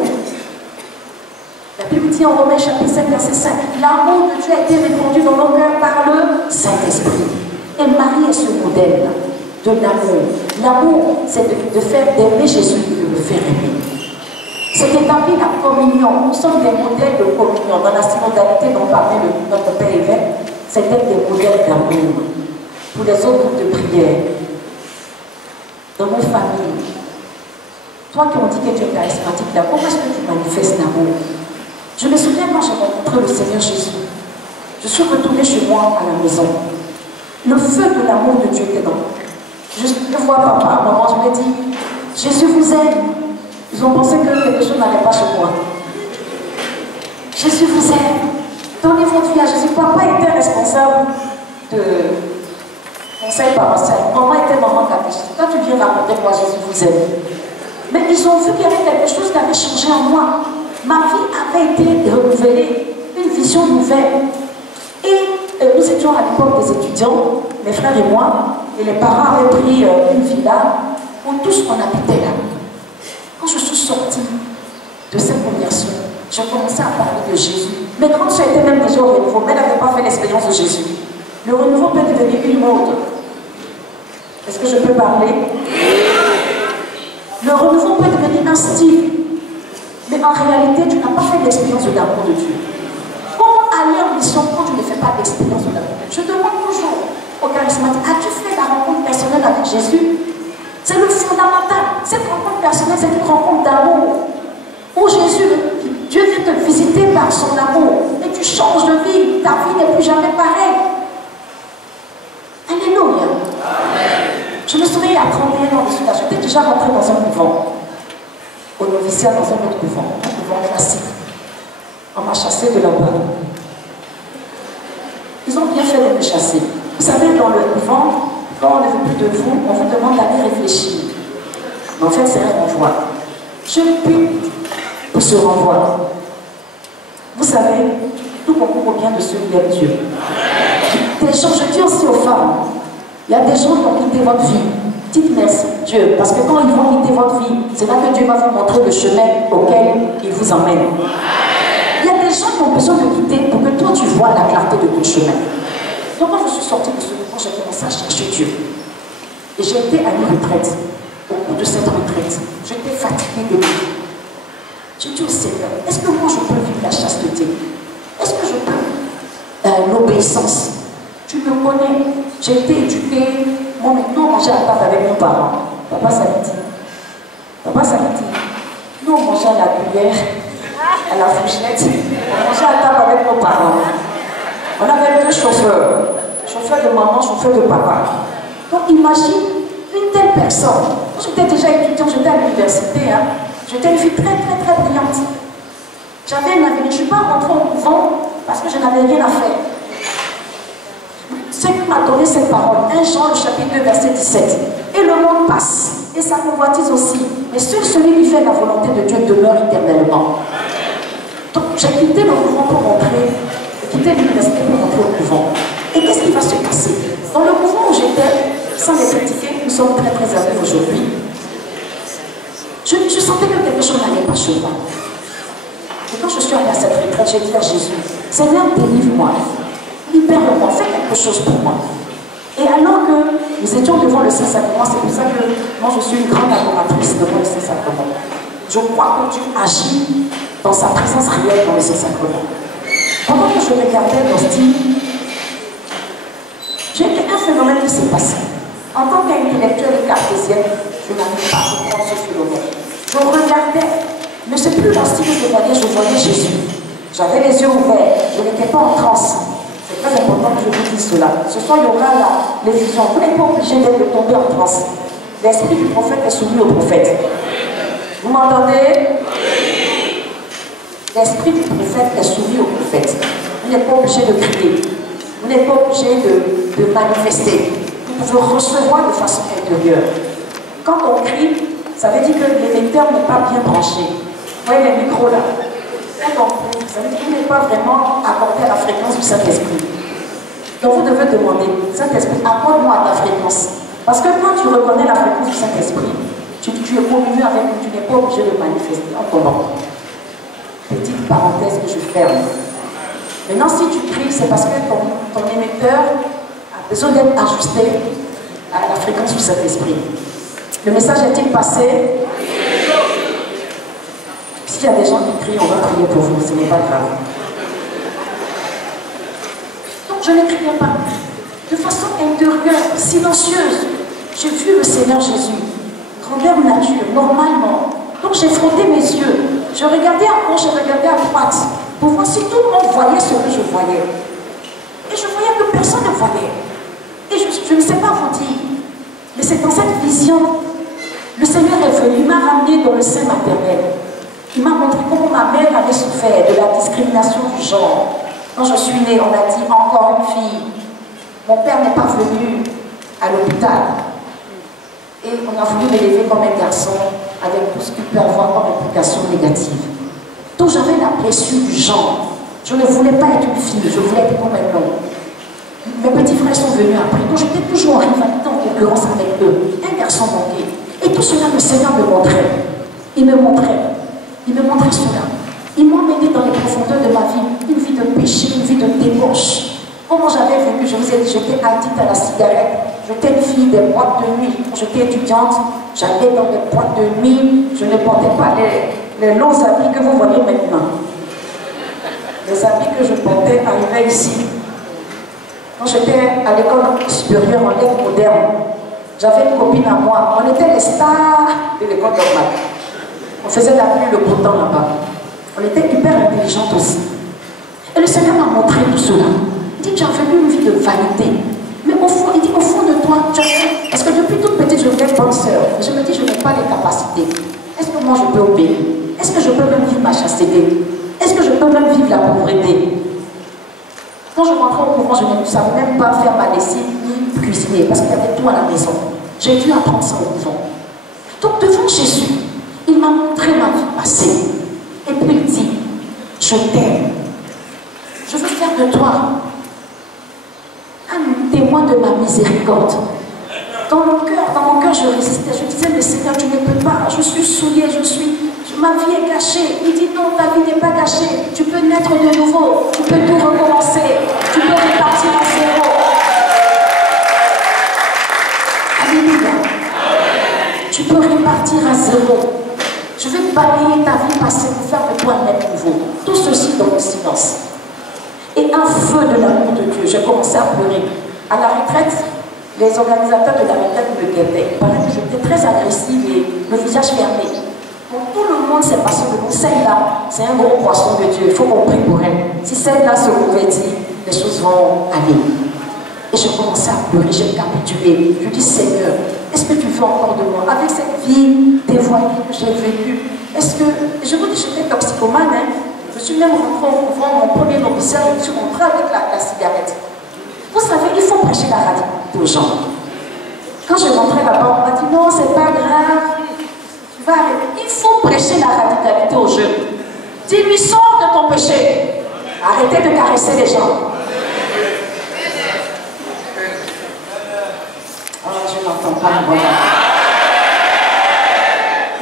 La Bible dit en Romains chapitre 5, verset 5, l'amour de Dieu a été répandu dans nos cœurs par le Saint-Esprit. Et Marie est ce modèle de l'amour. L'amour, c'est de faire d'aimer Jésus et de le faire aimer. C'est d'établir la communion. Nous sommes des modèles de communion. Dans la synodalité dont parlait notre Père évêque, c'était des modèles d'amour. Pour les autres groupes de prière, dans nos familles, toi qui on dit que tu es charismatique là, comment est-ce que tu manifestes l'amour? Je me souviens quand j'ai rencontré le Seigneur Jésus, je suis retournée chez moi à la maison. Le feu de l'amour de Dieu était dans moi. Je vois papa, maman, je me dis, Jésus vous aime. Ils ont pensé que quelque chose n'allait pas chez moi. Jésus vous aime. Donnez votre vie à Jésus. Papa était responsable de conseil parental. Maman était maman catéchiste. Quand tu viens raconter moi, Jésus vous aime. Mais ils ont vu qu'il y avait quelque chose qui avait changé en moi. Ma vie avait été renouvelée, une vision nouvelle. Et nous étions à l'époque des étudiants, mes frères et moi, et les parents avaient pris une villa où tous on habitait là. Quand je suis sortie de cette conversion, j'ai commencé à parler de Jésus. Mes grandes soeurs étaient même déjà au renouveau, mais elles n'avaient pas fait l'expérience de Jésus. Le renouveau peut devenir une mode. Est-ce que je peux parler? Le renouveau peut devenir un style. Mais en réalité, tu n'as pas fait l'expérience de l'amour de Dieu. Comment aller en mission quand tu ne fais pas l'expérience de l'amour de Dieu? Je demande toujours aux charismatiques, as-tu fait la rencontre personnelle avec Jésus? C'est le fondamental. Cette rencontre personnelle, c'est une rencontre d'amour. Où Jésus, Dieu vient te visiter par son amour. Et tu changes de vie. Ta vie n'est plus jamais pareille. Alléluia. Je me souviens, il y a 31 ans de cela, j'étais déjà rentrée dans un couvent. Au noviciat, dans un autre couvent. Un couvent classique. On m'a chassé de là-bas. Ils ont bien fait de me chasser. Vous savez, dans le couvent, quand on ne veut plus de vous, on vous demande d'aller réfléchir. Mais en fait, c'est un renvoi. Je prie pour ce renvoi. Vous savez, tout concourt au bien de ceux qui aiment Dieu. Des gens, je dis aussi aux femmes, il y a des gens qui ont quitté votre vie. Dites merci Dieu, parce que quand ils vont quitter votre vie, c'est là que Dieu va vous montrer le chemin auquel il vous emmène. Il y a des gens qui ont besoin de quitter pour que toi tu vois la clarté de ton chemin. Donc quand je suis sortie de ce moment, j'ai commencé à chercher Dieu. Et j'ai été à une retraite. Au cours de cette retraite, j'étais fatiguée de lui. J'ai dit au Seigneur, est-ce que moi je peux vivre la chasteté? Est-ce que je peux l'obéissance? Tu me connais, j'ai été éduquée. Moi maintenant, on mangeait à table avec nos parents. Papa Samedi. Papa Samedi. Nous on mangeait à la cuillère, à la fourchette. On mangeait à table avec nos parents. On avait deux chauffeurs. Chauffeur de maman, chauffeur de papa. Donc imagine une telle personne. J'étais déjà étudiante, j'étais à l'université. Hein. J'étais une fille très brillante. J'avais un avenir. Je ne suis pas rentrée au couvent parce que je n'avais rien à faire. Ce qui m'a donné cette parole, 1 Jean, chapitre 2, verset 17. Et le monde passe, et sa convoitise aussi. Mais seul celui qui fait la volonté de Dieu demeure éternellement. Donc j'ai quitté le couvent pour rentrer, j'ai quitté l'université pour rentrer au couvent. Et qu'est-ce qui va se passer? Dans le couvent où j'étais, sans les critiquer, nous sommes très amis aujourd'hui. Je sentais que quelque chose n'allait pas chez moi. Et quand je suis allée à cette retraite, j'ai dit à Jésus, Seigneur, délivre-moi. Libère-moi, fais quelque chose pour moi. Et alors que nous étions devant le Saint-Sacrement, c'est pour ça que moi je suis une grande adoratrice devant le Saint-Sacrement. Je crois que Dieu agit dans sa présence réelle dans le Saint-Sacrement. Pendant que je regardais l'hostie, j'ai un phénomène qui s'est passé. En tant qu'intellectuelle cartésienne, je n'arrive pas à comprendre ce phénomène. Je regardais, mais c'est plus l'hostie que je voyais Jésus. J'avais les yeux ouverts, je n'étais pas en transe. C'est très important que je vous dise cela. Ce soir, il y aura l'effusion. Vous n'êtes pas obligé d'être tombé en transe. L'esprit du prophète est soumis au prophète. Vous m'entendez? L'esprit du prophète est soumis au prophète. Vous n'êtes pas obligé de crier. Vous n'êtes pas obligé de manifester. Vous pouvez recevoir de façon intérieure. Quand on crie, ça veut dire que l'émetteur n'est pas bien branché. Vous voyez les micros là? Quand on prie, ça veut dire qu'il n'est pas vraiment accordé à la fréquence du Saint-Esprit. Donc vous devez demander, Saint-Esprit, accorde-moi à ta fréquence. Parce que quand tu reconnais la fréquence du Saint-Esprit, Tu es convenu avec nous, tu n'es pas obligé de manifester en tombant. Petite parenthèse que je ferme. Maintenant, si tu pries, c'est parce que ton émetteur a besoin d'être ajusté à la fréquence du Saint-Esprit. Le message est-il passé? S'il y a des gens qui crient, on va prier pour vous, ce n'est pas grave. Donc je ne criais pas. De façon intérieure, silencieuse, j'ai vu le Seigneur Jésus. Grandeur nature, normalement. Donc j'ai frotté mes yeux. Je regardais à gauche, je regardais à droite. Pour voir si tout le monde voyait ce que je voyais. Et je voyais que personne ne voyait. Et je ne sais pas vous dire. Mais c'est dans cette vision, le Seigneur est venu, il m'a ramené dans le sein maternel. Il m'a montré comment ma mère avait souffert de la discrimination du genre. Quand je suis née, on a dit encore une fille. Mon père n'est pas venu à l'hôpital. Et on a voulu m'élever comme un garçon avec tout ce qu'il peut avoir comme implication négative. Donc j'avais la blessure du genre. Je ne voulais pas être une fille, je voulais être comme un homme. Mes petits frères sont venus après, donc j'étais toujours en rivalité, en concurrence avec eux. Un garçon manqué. Et tout cela, le Seigneur me montrait. Il me montrait cela. Il m'a emmené dans les profondeurs de ma vie, une vie de péché, une vie de débauche. Comment j'avais vécu, je vous ai dit, j'étais addict à la cigarette. J'étais une fille des boîtes de nuit. Quand j'étais étudiante, j'allais dans des boîtes de nuit. Je ne portais pas les longs habits que vous voyez maintenant. Les habits que je portais arrivaient ici. Quand j'étais à l'école supérieure en lettres modernes, j'avais une copine à moi. On était les stars de l'école normale. On faisait la pluie le beau temps là-bas. On était hyper intelligentes aussi. Et le Seigneur m'a montré tout cela. Il dit, tu as vécu une vie de vanité. Mais au fond, il dit, au fond de toi, tu as fait... Parce que depuis toute petite, je voulais être bonne sœur. Je me dis, je n'ai pas les capacités. Est-ce que moi, je peux obéir? Est-ce que je peux même vivre ma chasteté? Est-ce que je peux même vivre la pauvreté? Quand je rentrais au couvent, je ne savais même pas faire ma lessive ni cuisiner. Parce qu'il y avait tout à la maison. J'ai dû apprendre ça au couvent. Donc, devant Jésus, il m'a montré ma vie passée. Et puis il dit, je t'aime. Je veux faire de toi un témoin de ma miséricorde. Dans mon cœur, je résistais. Je disais, mais Seigneur, tu ne peux pas. Je suis souillée, ma vie est gâchée. Il dit, non, ta vie n'est pas gâchée. Tu peux naître de nouveau. Tu peux tout recommencer. Tu peux repartir à zéro. Alléluia. Tu peux repartir à zéro. Je vais balayer ta vie passée pour faire de toi un être nouveau. Tout ceci dans le silence. Et un feu de l'amour de Dieu. J'ai commencé à pleurer. À la retraite, les organisateurs de la retraite me guettaient. Il paraît que j'étais très agressive et le visage fermé. Donc tout le monde s'est passé de nous. Celle-là, c'est un gros poisson de Dieu. Il faut qu'on prie pour elle. Si celle-là se convertit, les choses vont aller. Et je commençais à pleurer, j'ai capitulé. Je dis, Seigneur, est-ce que tu veux encore de moi? Avec cette vie dévoilée que j'ai vécue, est-ce que... Je vous dis, j'étais toxicomane, hein? Je suis même rentrée au couvent, mon premier noviciat, je me suis rentrée avec la cigarette. Vous savez, il faut prêcher la radicalité aux gens. Quand je rentrais là-bas, on m'a dit, non, c'est pas grave. Tu vas arrêter. Il faut prêcher la radicalité aux jeunes. Dis-lui, sors de ton péché. Arrêtez de caresser les gens. Je n'entends pas voilà.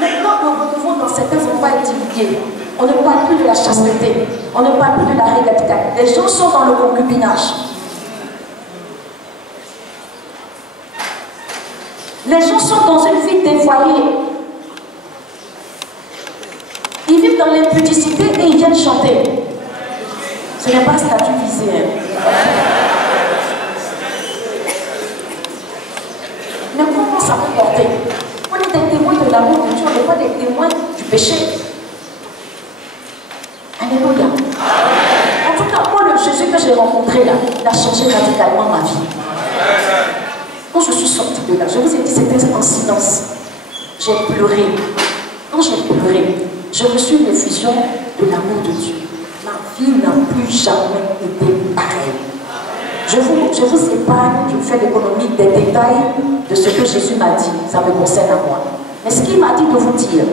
Maintenant, le renouveau dans certains endroits est divulgué. On ne parle plus de la chasteté. On ne parle plus de la réalité. Les gens sont dans le concubinage. Les gens sont dans une vie dévoyée. Ils vivent dans l'impudicité et ils viennent chanter. Ce n'est pas un statut visé. Mais comment ça peut porter? On est des témoins de l'amour de Dieu, on n'est pas des témoins du péché. Alléluia. En tout cas, moi, le Jésus que j'ai rencontré là, il a changé radicalement ma vie. Quand je suis sortie de là, je vous ai dit, c'était en silence. J'ai pleuré. Quand j'ai pleuré, j'ai reçu une effusion de l'amour de Dieu. Ma vie n'a plus jamais été pareille. Je vous épargne, je fais l'économie des détails de ce que Jésus m'a dit. Ça me concerne à moi. Mais ce qu'il m'a dit de vous dire,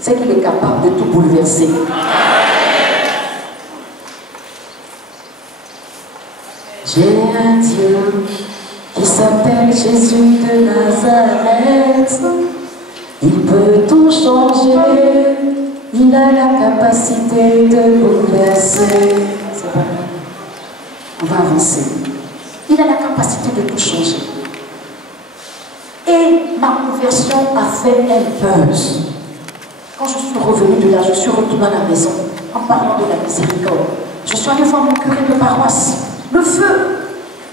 c'est qu'il est capable de tout bouleverser. J'ai un Dieu. qui s'appelle Jésus de Nazareth. Il peut tout changer, il a la capacité de bouleverser. C'est pas grave. On va avancer. Il a la capacité de tout changer. Et ma conversion a fait un buzz. Quand je suis revenue de là, je suis retournée à la maison en parlant de la miséricorde. Je suis allée voir mon curé de paroisse. Le feu.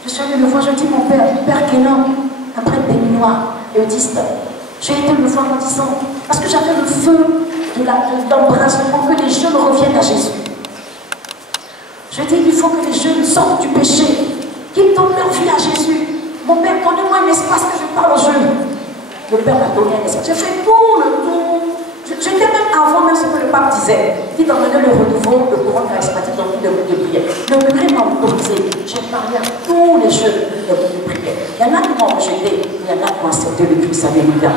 Je suis allée le voir, je dis mon père Kénan, un prêtre béninois, eudiste. J'ai été le voir en disant, parce que j'avais le feu de l'embrasement, que les jeunes reviennent à Jésus. Je dis, il faut que les jeunes sortent du péché, qu'ils donnent leur vie à Jésus. Mon père, donnez-moi un espace que je parle aux jeunes. Le père m'a donné un espace. J'ai fait tout le tour. J'étais même avant même ce que le pape disait. Il d'emmener le renouveau, le courant charismatique dans le de prière. Le curé m'a autorisé. J'ai parlé à tous les jeunes de prière. Il y en a qui m'ont rejeté, il y en a qui ont accepté le Christ. Alléluia.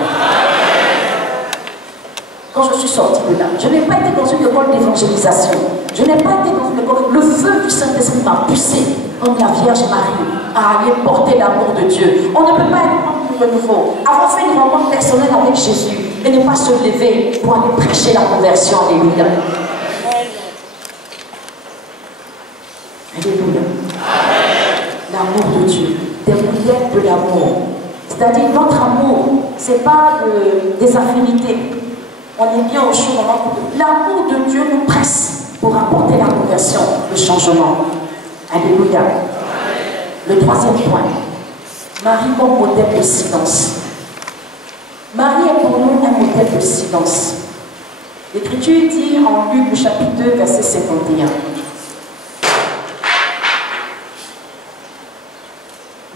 Quand je suis sortie de là, je n'ai pas été dans une école d'évangélisation. Je n'ai pas été dans une école. Le feu du Saint-Esprit m'a poussé, comme la Vierge Marie, à aller porter l'amour de Dieu. On ne peut pas être de nouveau, avoir fait une rencontre personnelle avec Jésus et ne pas se lever pour aller prêcher la conversion. Alléluia. Alléluia. L'amour de Dieu, des prières de l'amour. C'est-à-dire notre amour, ce n'est pas des affinités. On est bien au chaud moment. L'amour de Dieu nous presse pour apporter la conversion, le changement. Alléluia. Le troisième point. Marie comme modèle de silence. Marie est pour nous un modèle de silence. L'Écriture dit en Luc, chapitre 2, verset 51.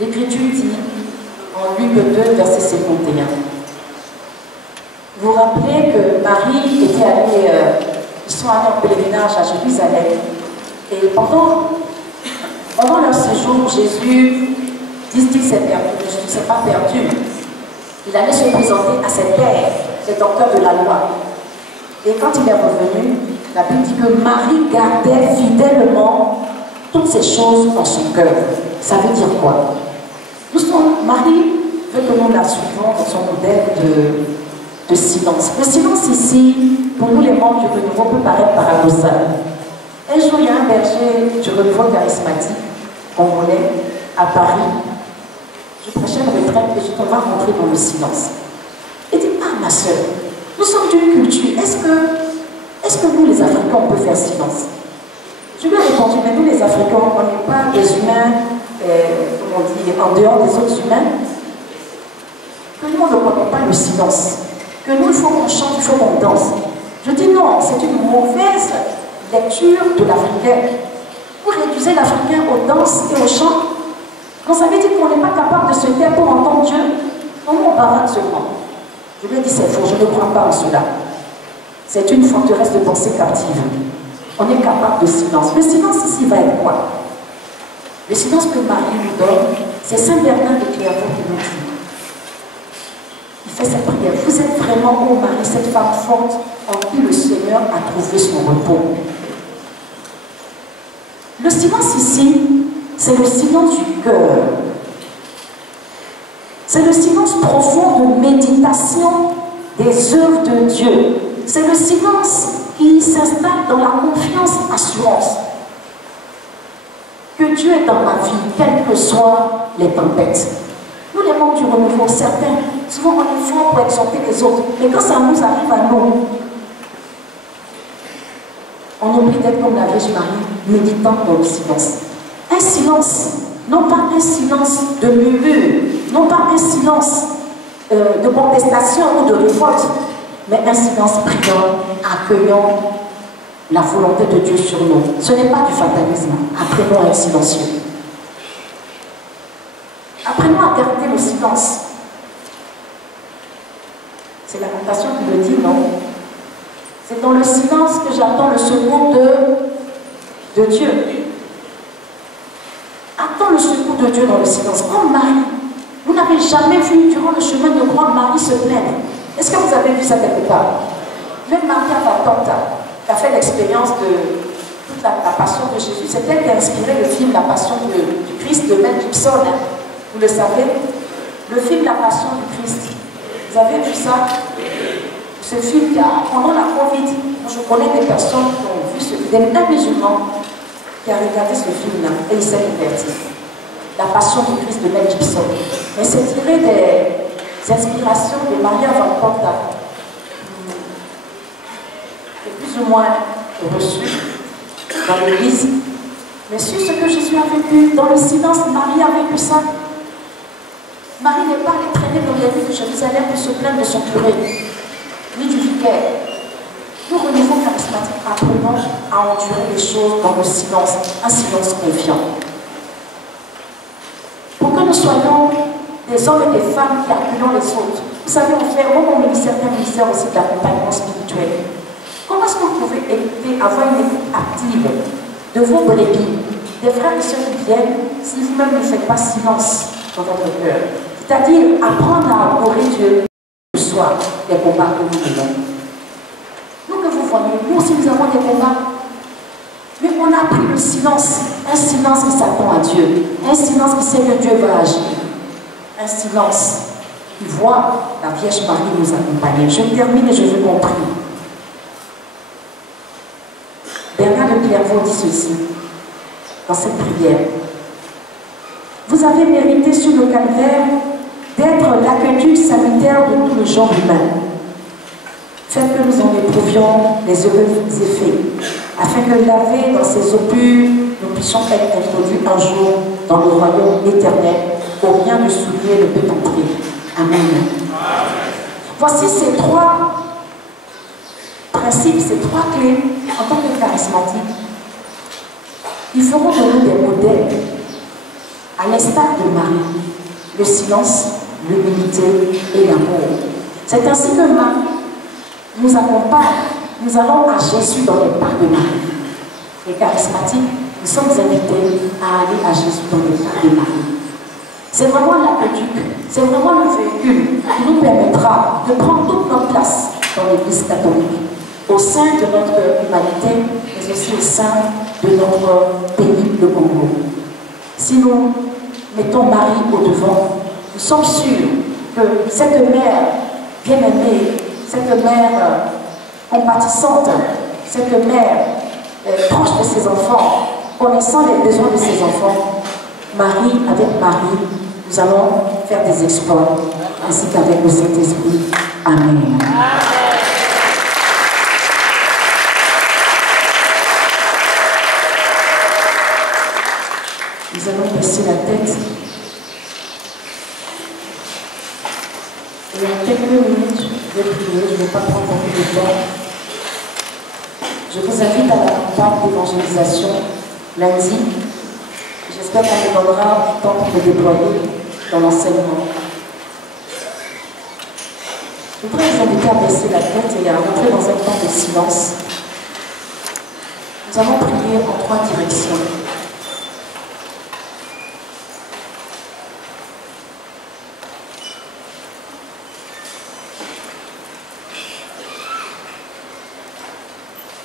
L'Écriture dit en Luc 2, verset 51. Vous vous rappelez que Marie était allée, ils sont allés en pèlerinage à Jérusalem. Et pendant leur séjour, Jésus, disent-ils, s'est perdu. Jésus ne s'est pas perdu. Il allait se présenter à ses pères, les docteurs de la loi. Et quand il est revenu, la Bible dit que Marie gardait fidèlement toutes ces choses dans son cœur. Ça veut dire quoi? Marie veut que nous la suivons dans son modèle de silence. Le silence ici, pour nous les membres du renouveau, peut paraître paradoxal. Un jour, il y a un berger du renouveau charismatique congolais à Paris. Je prêchais une retraite et je te vais rentrer dans le silence. Il dit, ah ma soeur, nous sommes d'une culture, est-ce que nous les Africains, on peut faire silence? Je lui ai répondu, mais nous les Africains, on n'est pas des humains, comment on dit, en dehors des autres humains. Que nous, on ne connaît pas le silence. Que nous, il faut qu'on chante, il faut qu'on danse. Je dis non, c'est une mauvaise lecture de l'Africain. Vous réduisez l'Africain aux danses et aux chants. Donc ça veut dire qu'on n'est pas capable de se taire pour entendre Dieu. Comment on bavarde seulement? Je lui ai dit c'est faux, je ne crois pas en cela. C'est une forteresse de pensée captive. On est capable de silence. Le silence ici va être quoi? Le silence que Marie nous donne, c'est Saint Bernard de Clairvaux qui nous dit. Il fait cette prière. Vous êtes vraiment, ô Marie, cette femme forte en qui le Seigneur a trouvé son repos. Le silence ici, c'est le silence du cœur. C'est le silence profond de méditation des œuvres de Dieu. C'est le silence qui s'installe dans la confiance, assurance que Dieu est dans ma vie, quelles que soient les tempêtes. Nous, les membres du renouveau, certains, souvent on est fort pour exhorter les autres, mais quand ça nous arrive à nous, on oublie d'être comme la Vierge Marie, méditant dans le silence. Un silence, non pas un silence de murmure, non pas un silence de contestation ou de révolte, mais un silence priant, accueillant la volonté de Dieu sur nous. Ce n'est pas du fatalisme. Apprenons à être silencieux. Apprenons à garder le silence. C'est la Lamentation qui le dit, non? C'est dans le silence que j'attends le secours de Dieu. Attends le secours de Dieu dans le silence. Comme Marie, vous n'avez jamais vu durant le chemin de croix Marie se plaindre. Est-ce que vous avez vu ça quelque part? Même Marie a fait l'expérience de toute la passion de Jésus. C'est elle qui a inspiré le film La Passion du Christ de Mel Gibson. Vous le savez? Le film La Passion du Christ. Vous Vous avez vu ça? Ce film qui a, pendant la Covid, je connais des personnes qui ont vu ce film, un musulman qui a regardé ce film-là et il s'est converti. La Passion du Christ de Mel Gibson. Mais c'est tiré des inspirations de Maria Van Porta, qui est plus ou moins reçue dans l'église. Mais sur ce que Jésus a vécu, dans le silence, Marie a vécu ça. Marie n'est pas allée traîner dans les rues de Jérusalem pour se plaindre de son curé, ni du vicaire. Nous, renouveau charismatique, apprenons à endurer les choses dans le silence, un silence confiant. Pour que nous soyons des hommes et des femmes qui accueillons les autres. Vous savez, on fait, mon ministère est un ministère aussi d'accompagnement spirituel. Comment est-ce que vous pouvez éviter, avoir une écoute active de vos brebis, des frères et sœurs qui viennent, si vous-même ne faites pas silence dans votre cœur? C'est-à-dire apprendre à adorer Dieu le soir, des combats que nous menons. Nous que vous voyez, nous aussi nous avons des combats. Mais on a appris le silence, un silence qui s'attend à Dieu, un silence qui sait que Dieu va agir, un silence qui voit la Vierge Marie nous accompagner. Je termine et je veux qu'on prie. Bernard de Clairvaux dit ceci dans cette prière. Vous avez mérité sur le calvaire d'être l'accueil sanitaire de tout le genre humain. Faites que nous en éprouvions les heureux effets, afin que laver dans ces eaux pures, nous puissions être introduits un jour dans le royaume éternel, où rien de souillé ne peut entrer. Amen. Voici ces trois principes, ces trois clés en tant que charismatiques. Ils feront de nous des modèles, à l'instar de Marie, le silence, l'humilité et l'amour. C'est ainsi que Marie nous accompagne, nous allons à Jésus dans les pas de Marie. Les charismatiques, nous sommes invités à aller à Jésus dans les pas de Marie. C'est vraiment l'aqueduc, c'est vraiment le véhicule qui nous permettra de prendre toute notre place dans l'Église catholique, au sein de notre humanité, mais aussi au sein de notre pays, le Congo. Si nous mettons Marie au devant, nous sommes sûrs que cette mère bien-aimée, cette mère compatissante, cette mère proche de ses enfants, connaissant les besoins de ses enfants, Marie, avec Marie, nous allons faire des exploits, ainsi qu'avec le Saint-Esprit. Amen. Nous allons baisser la tête. Et en quelques minutes, je vais prier, je ne vais pas prendre beaucoup de temps. Je vous invite à la campagne d'évangélisation lundi. J'espère qu'on nous donnera du temps pour le déployer dans l'enseignement. Je voudrais vous inviter à baisser la tête et à rentrer dans un temps de silence. Nous allons prier en trois directions.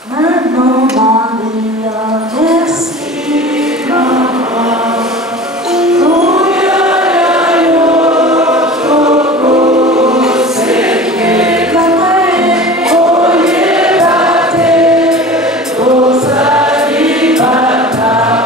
Maman Maria, merci maman. Bata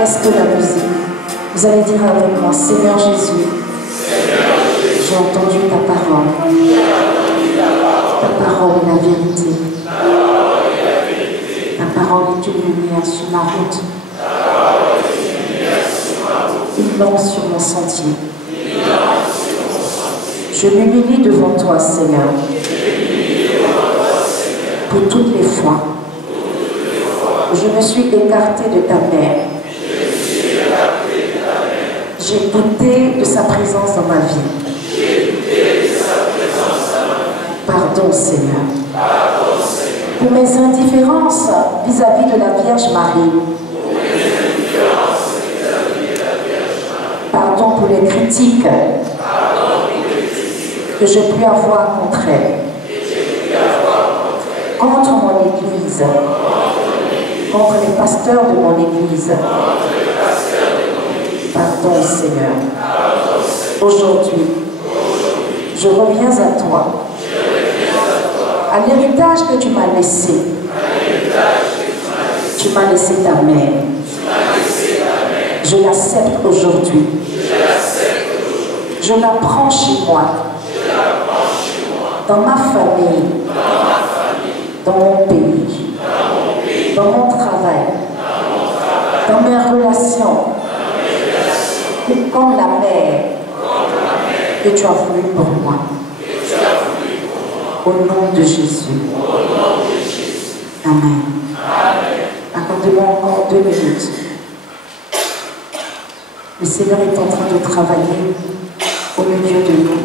laisse que la musique. Vous allez dire avec moi, Seigneur Jésus, j'ai entendu ta parole. Ta parole est la vérité. Ta parole est une lumière sur ma route. Une lampe sur mon sentier. Je m'humilie devant toi, Seigneur, pour toutes les fois où je me suis écartée de ta mère. J'ai douté de sa présence dans ma vie. Pardon, Seigneur. Pour mes indifférences vis-à-vis de la Vierge Marie. Pardon pour les critiques que j'ai pu avoir contre elle. Contre mon Église. Contre les pasteurs de mon Église. Pardon, Seigneur. Aujourd'hui, je reviens à toi. À l'héritage que tu m'as laissé. Tu m'as laissé ta mère. Je l'accepte aujourd'hui. Je la prends chez moi. Dans ma famille. Dans mon pays. Dans mon travail. Dans mes relations. Comme la mère que tu as voulu pour moi. Au nom de Jésus. Amen. Accordez-moi encore 2 minutes. Le Seigneur est en train de travailler au milieu de nous.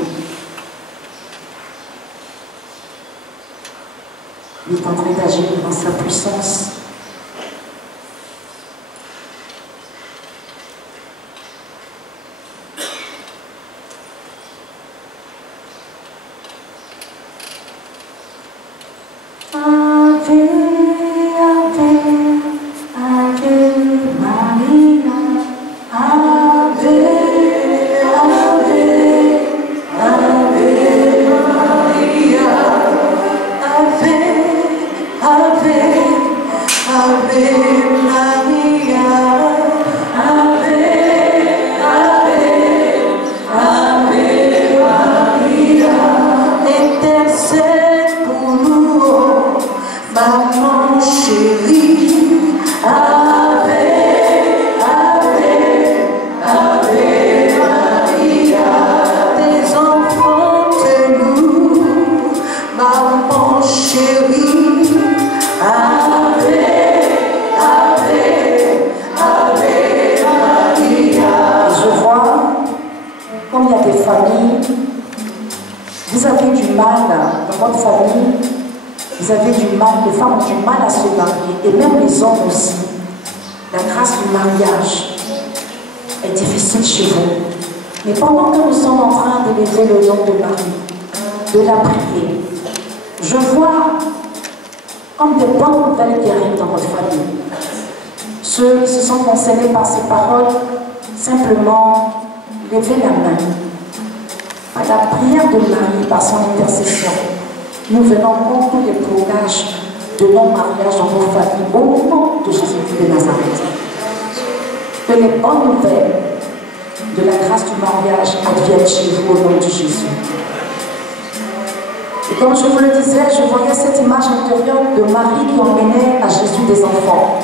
Il est en train d'agir dans sa puissance. Vous avez du mal, les femmes ont du mal à se marier, et même les hommes aussi. La grâce du mariage est difficile chez vous. Mais pendant que nous sommes en train d'élever le nom de Marie, de la prier, je vois comme des bonnes nouvelles qui arrivent dans votre famille. Ceux qui se sont concernés par ces paroles, simplement levez la main. Par la prière de Marie, par son intercession, nous venons contre tous les blocages de non-mariage dans vos familles au nom de Jésus-Christ de Nazareth. Que les bonnes nouvelles de la grâce du mariage adviennent chez vous au nom de Jésus. Et comme je vous le disais, je voyais cette image intérieure de Marie qui emmenait à Jésus des enfants.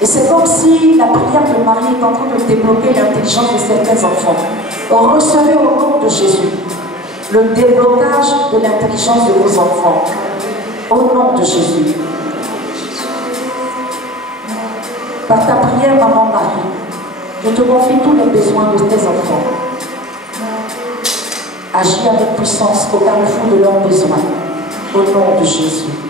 Et c'est comme si la prière de Marie est en train de débloquer l'intelligence de certains enfants. Recevez au nom de Jésus le déblocage de l'intelligence de vos enfants. Au nom de Jésus. Par ta prière, maman Marie, je te confie tous les besoins de tes enfants. Agis avec puissance au carrefour de leurs besoins. Au nom de Jésus.